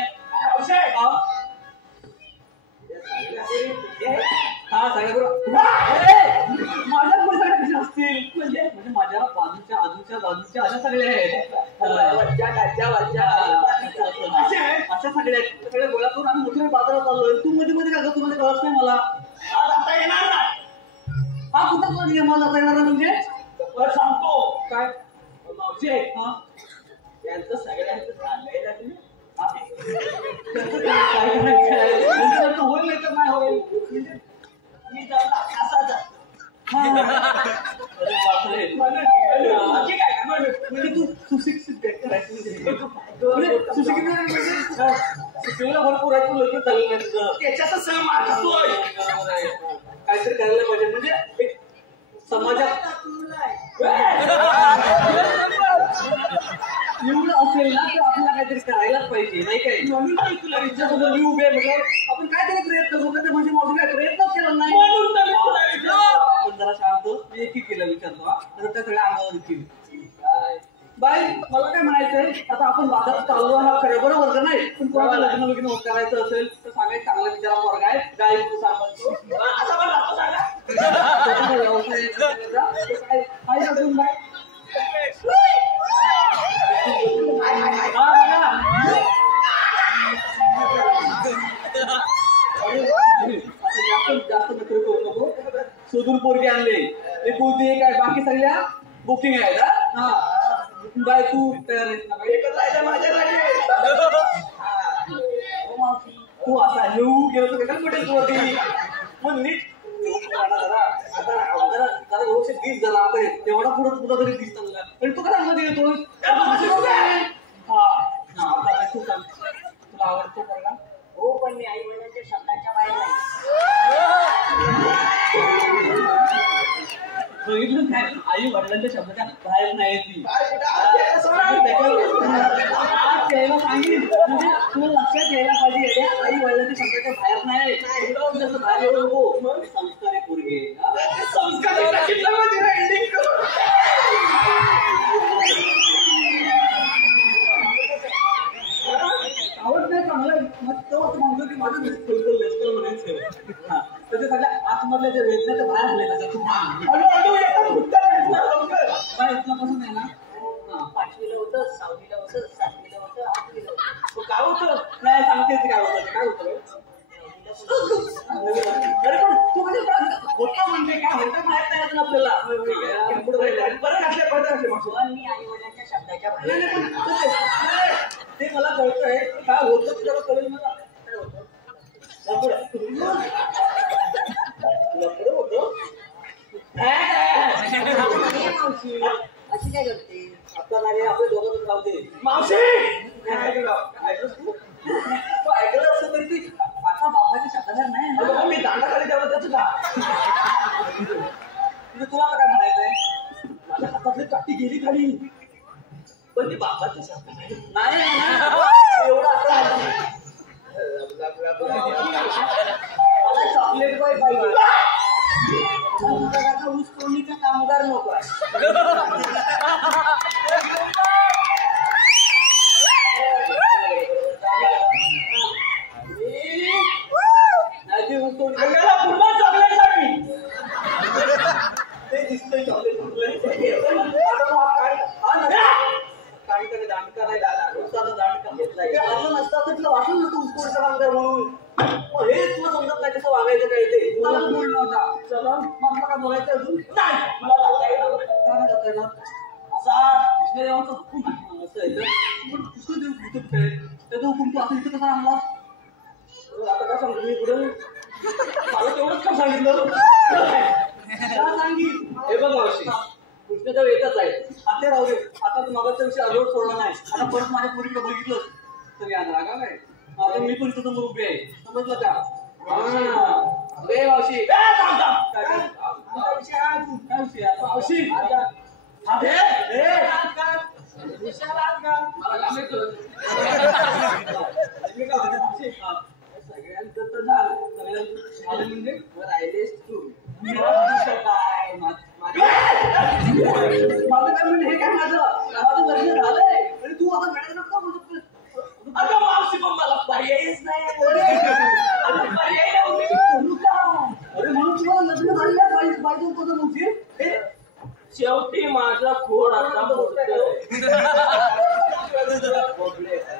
माझ्या मुलाकडे कसे असतील म्हणजे माझ्या बाजूच्या बाजूच्या अशा सगळ्या आहेत अशा सगळ्या गोळा करून आम्ही मोठ्या बाजारात चाललोय. तू मध्ये मध्ये का तुम्हाला कळत नाही मला आता येणार नाही. हा कुठं नियमाला आता येणार म्हणजे सांगतो काय मावशी हा यांचं सगळ्यांचं सांगायला तुम्ही होईल नाही तर नाही होईल मी जाऊन असा म्हणजे तू सुशिक्षित करायचं शिकलेला भरपूर आहे तू लग्न चाललेलं आहे तुझं त्याच्यातच सगळं मारतोय काहीतरी करायला पाहिजे म्हणजे एक समाजात एवढं असेल ना तर आपल्याला काहीतरी करायलाच पाहिजे नाही काय म्हणून तुला विचारसोबत मी उभे म्हणजे आपण काहीतरी प्रयत्न करू तर म्हणजे माझं काय प्रयत्नच केला नाही आपण जरा शांत मी एक केलं विचारतो तर त्या सगळ्या अंगावर केली बाई मला काय म्हणायचंय आता आपण बाजारात चाललो हा खरं बरोबर का नाही पण कोणाला लग्न वगैरे करायचं असेल तर सांगायचं चांगला विचारा वर्ग आहे गाई सांगतो असं पण राहतो सांगा व्यवसाय काय अजून बाय जास्त नोकरी करू नको शोधून पोरगे आणले ते बोलते काय बाकी सगळ्या बुकिंग आहेत हा बाय तू तयार एकच राहायचं माझ्या तू असा येऊ गेलो तर काय कुठे होती मग नीट जरा व्यवस्थित दिस झाला आपण तेवढा पुढे तुला तरी दिस चालला पण तू कसा मध्ये येतो तू सांग तुला आवडतो का हो पण मी आई वडिलांच्या शब्दाच्या बाहेर नाही बघितलं काय आई वडिलांच्या शब्दाच्या बाहेर नाही ती त्याला सांगितलं म्हणजे तुला लक्षात यायला पाहिजे आई वडिलांच्या शब्दाच्या बाहेर नाही जसं बाहेर येऊ नको मग संस्कारी पोरगे मग तो म्हणतो की माझं लेस्टर म्हणायचं हा त्याच्यासाठी आतमधल्या जे वेदना ते बाहेर आलेला जातो काय इथल्यापासून आहे ना 5वीला होतं 6वीला होतं 7वीला होतं 8वीला होतं काय होतं नाही सांगते काय होतं काय होतं अरे पण तू म्हणजे होतं म्हणजे काय होतं माहित नाही अजून आपल्याला बरं घातले पण मी आई वडिलांच्या शब्दाच्या बाहेर ते मला कळतंय काय होतं तुला कळेल मला काय होतं होतं अशी काय करते आता नाही आपले दोघं लावते मावशी ऐकलं असतं तरी ती आता बाबाच्या शब्दावर नाही मी दांडाखाली द्यावं त्याचं का म्हणजे तुला काय म्हणायचंय माझ्या हातातली काठी गेली खाली पण ती बाबाच्या शब्द नाही एवढं असं मला चॉकलेट बॉय पाहिजे ऊस तोडणीचा कामगार नको पुन्हा चॉकलेट ते दिसतंय चॉकलेट काहीतरी दांडका नाही दांडका घेतलाय असं नसतं तर तुला वाटलं नसतं ऊसतोडीचा कामगार म्हणून हे तुला समजत नाही कसं वागायचं काय ते मला बोलणं होता चला मग मला बोलायचं अजून नाही मला जाता येणार असा कृष्णदेवांचा हुकूम असं आहे पण कृष्णदेव भूतच काय त्याचा हुकूम तू असं इथं कसा आणला आता काय सांगतो मी पुढे मला तेवढंच का सांगितलं सांगितलं हे बघ मावशी कृष्णदेव एकच आहे आता राहू दे आता तू मागाचा विषय अजून सोडला नाही आता परत माझ्या पोरीकडे बघितलं तरी आणला का काय आता मी पण तुझं मुरुबी आहे समजलं का मावशी मावशी सगळ्यांचं तर झालं म्हणजे राहिलेस तू माझं काय म्हणजे हे काय माझं लग्न झालंय आणि तू आता मॅडम का बोलतो आता मावशी पण मला पर्यायच नाही अरे म्हणून तुला लग्न झालेलं पाहिजे होतं म्हणजे शेवटी माझा खोड आता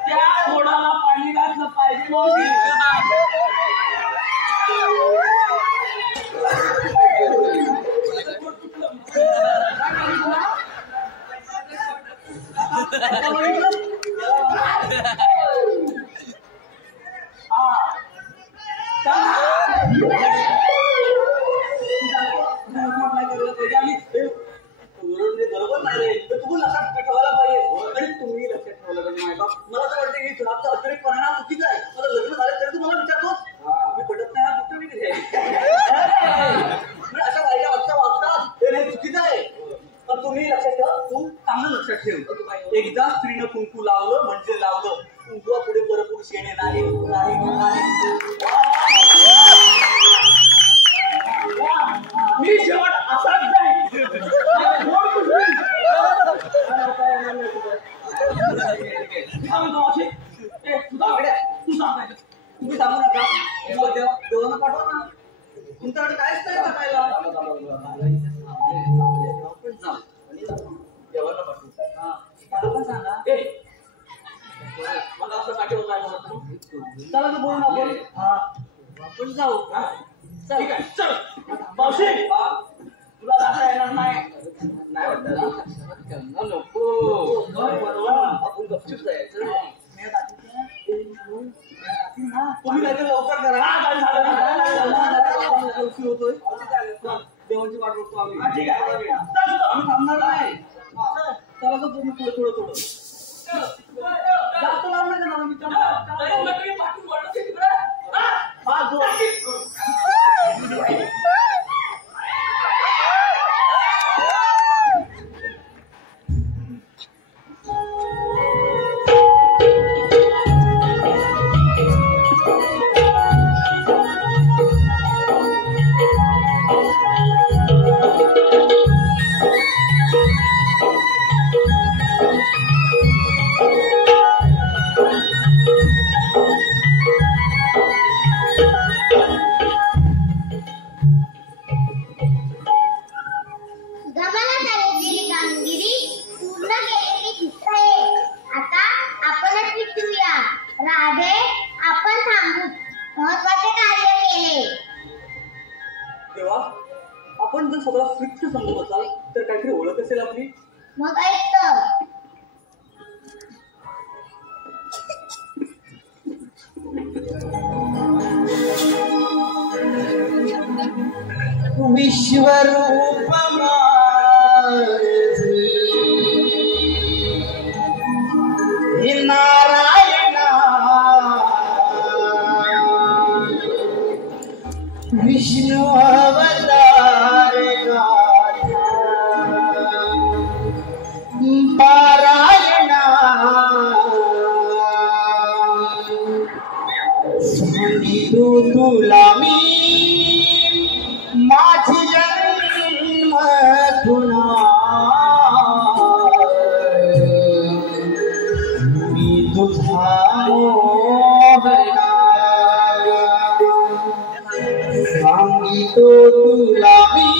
त्या खोडाला पाणी घातलं पाहिजे बरोबर नाही रे तुम्ही लक्षात ठेवायला पाहिजे आणि तुम्ही लक्षात ठेवलं पाहिजे मला तर वाटतं की तुझा अतिरिक्त परिणाम चुकीचा आहे मला लग्न झालं तरी तुम्हाला विचारतोस मी पटत नाही हा गोष्ट मी अशा बायका वागतात ते चुकीचं आहे पण तुम्ही लक्षात ठेवा तू चांगलं लक्षात ठेव एकदा स्त्रीनं कुंकू लावलं म्हणजे लावलं कुंकुवा पुढे भरपूर शेणे नाही मी शेवट असाच नाही तुम्ही सांगू नका देवांना पाठवा ना तुमच्याकडे काहीच नाही वाटायला देवांना पाठवू पण सांगा मला असं पाठवून काय चला तर बोलून आपण जाऊ ठीक आहे चल मावशी तुला जाता येणार नाही वाटत नको आपण गपचूप जायचं तुम्ही काहीतरी लवकर करा होतोय देवांची वाट बघतो आम्ही ठीक आहे आम्ही थांबणार नाही चला तर तुम्ही थोडं जास्त लावून नाही देणार मी विश्वरूप माझी नारायणा विष्णु अवतार गाथा पारायणा सांगितू तुला मी माझी जन्म तुना मी तुझा मोहना सांगितो तुला मी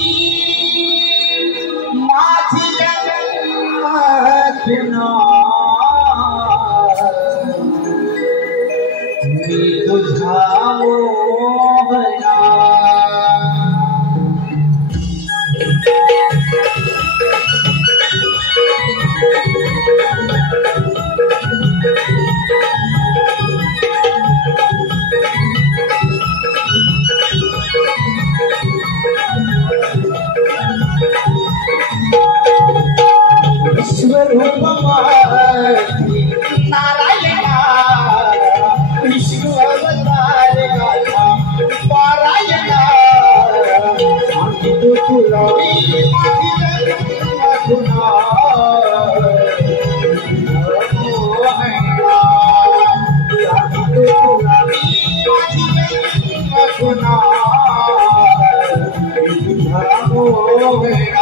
माझी जन्म तुना मी तुझा मोहना विश्वरूप माझी नारायणा विष्णु अवतार गाथा पारायणा सांगितू तुला मी माझी जन्म तुना मोहना सांगितू तुला मी माझी जन्म तुना तुझा मोहना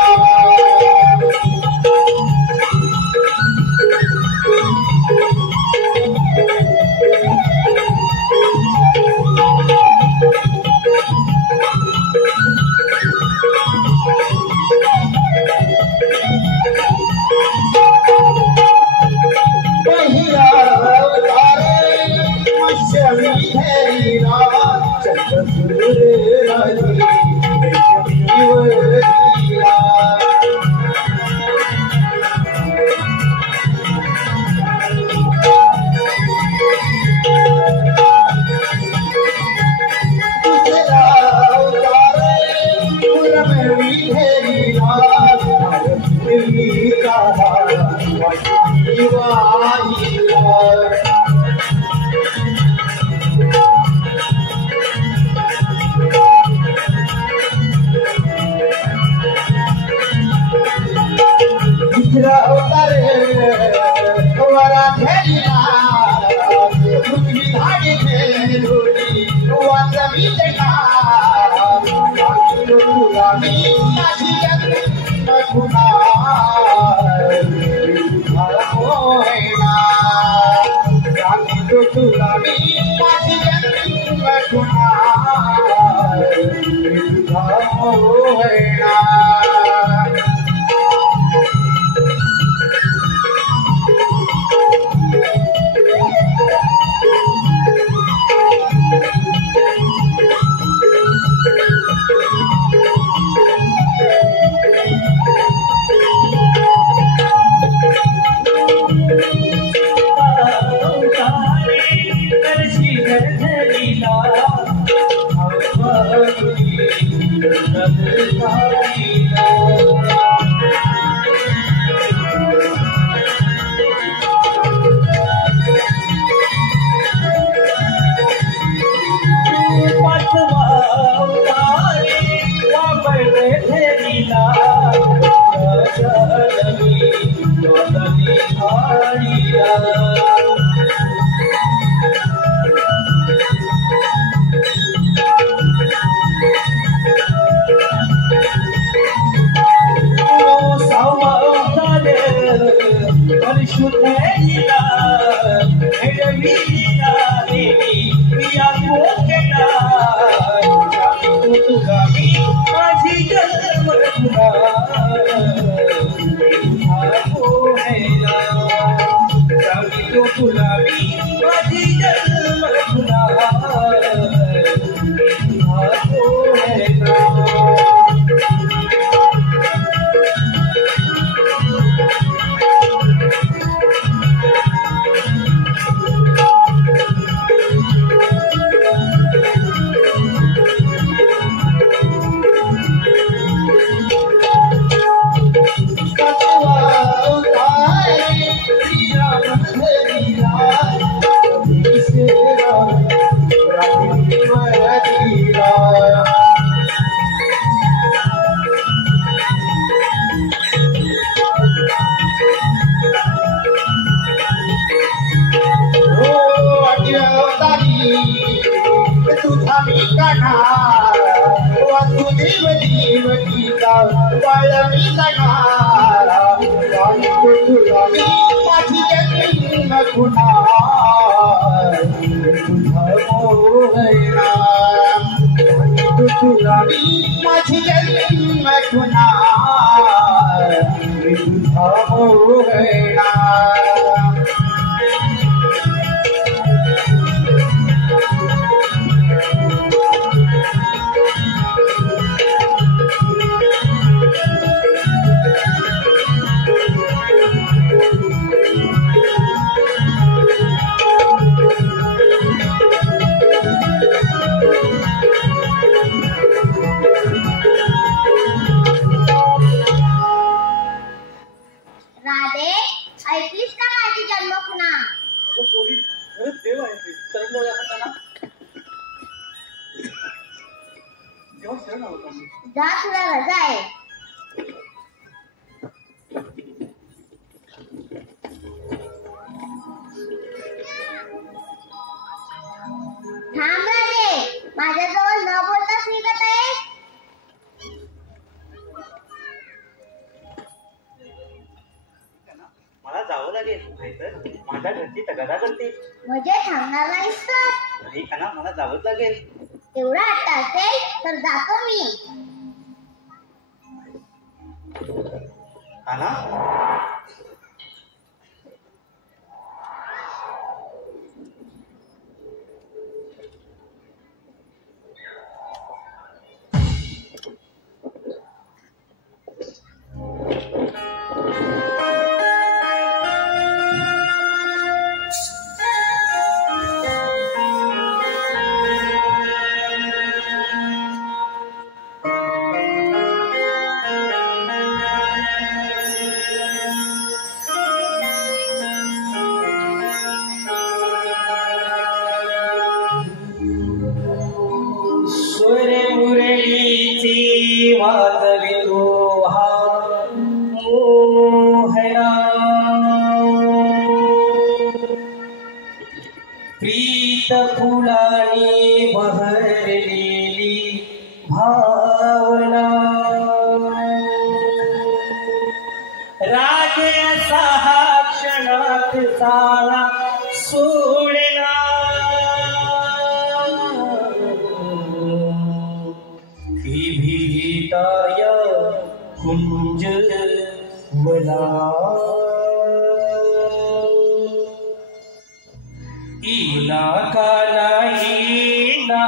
तुझा मी करणार वासुदेव देवकीचा बाळ मी करणार तुला मी माझी जन्म खुणार तुझा मोहना तुला मी माझी जन्म खुणार तुझा मोहना राधे, ऐकलीस का माझी जन्मखुणा? अगं पोरी, खरंच देव आहे ते. शरण जाऊया आपण त्यांना. देवा शरण आहोत आम्ही. जा, तुला रजा आहे. थांब राधे, माझ्याजवळ न बोलताच निघत आहे. मला जावं लागेल नाहीतर माझ्या घरची तगादा करतील. म्हणजे थांबणार नाहीस तर? नाही का ना, मला जावंच लागेल. एवढा हट्ट असेल तर जातो मी. हा ना. वाजवितो हा मोहना प्रीत फुलाने बहरलेली भावना राग सहा क्षणात सारा सोडला भीताय कुंज मला इला का नाही ना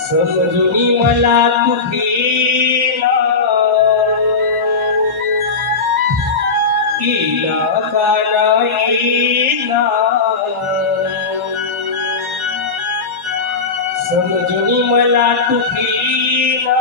समजुनी मला तुझीला इला का नाही ना समजुनी मला तुझीला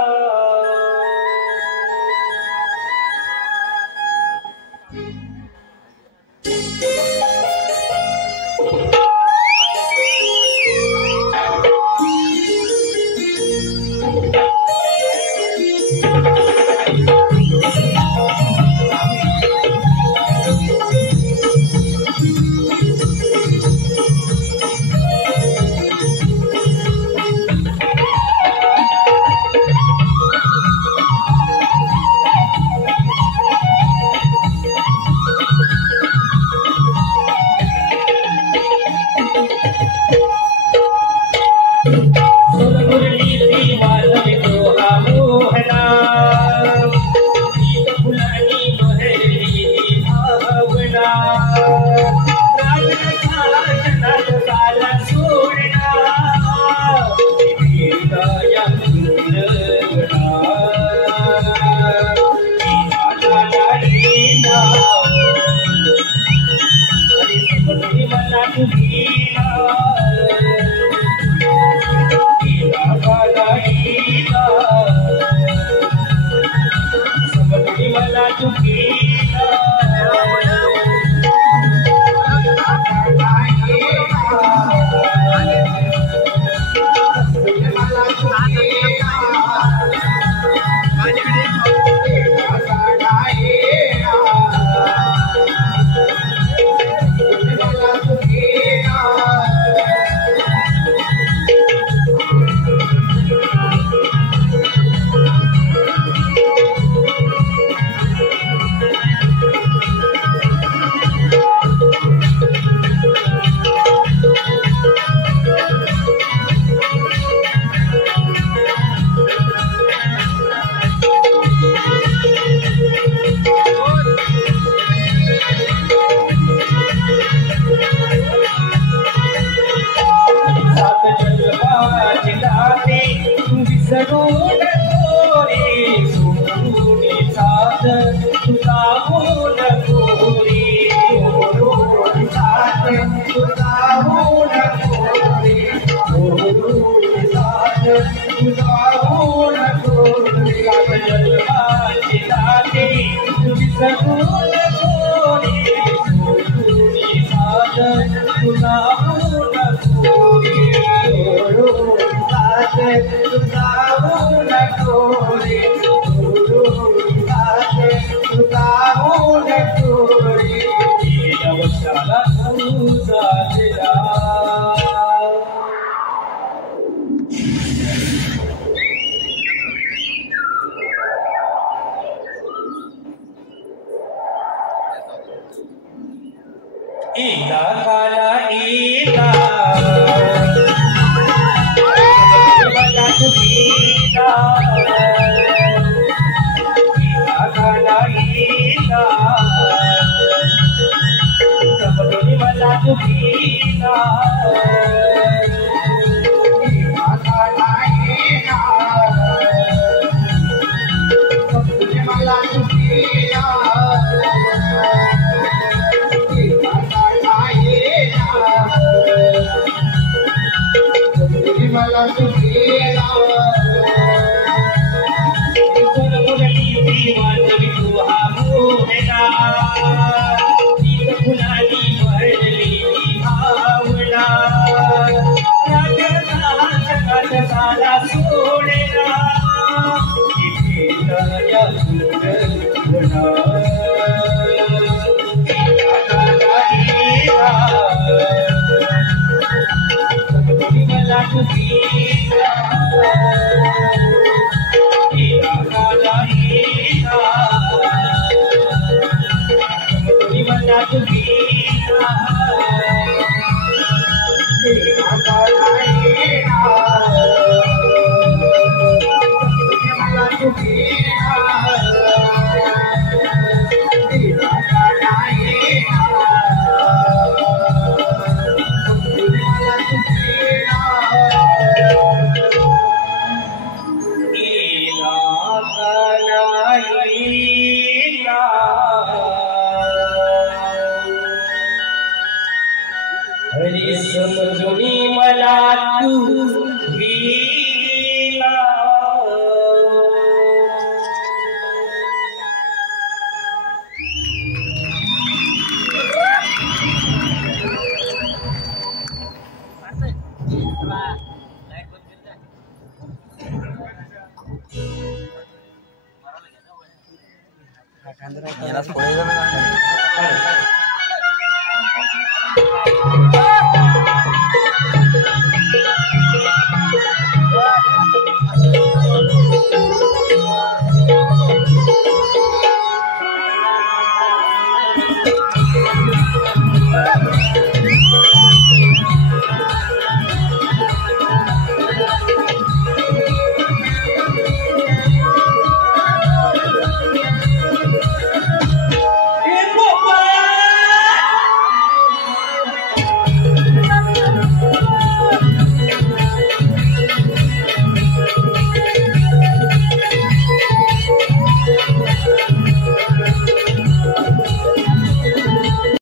इला काला इला मला तुझीला इला काला इला सबलोनी मला तुझीला इला काला इला सबलोनी मला तुझीला मला तुझीला वाजवी तू हा मोहना तीच फुलानी भरली भावना राजकात साला सोडेना इथे दया सुंदर मला तुझीला इला काला इला मला तुझीला इला काला इला मला तुझीला इला काला इला हरी समजुनी मला तू भिला यालाच पुढे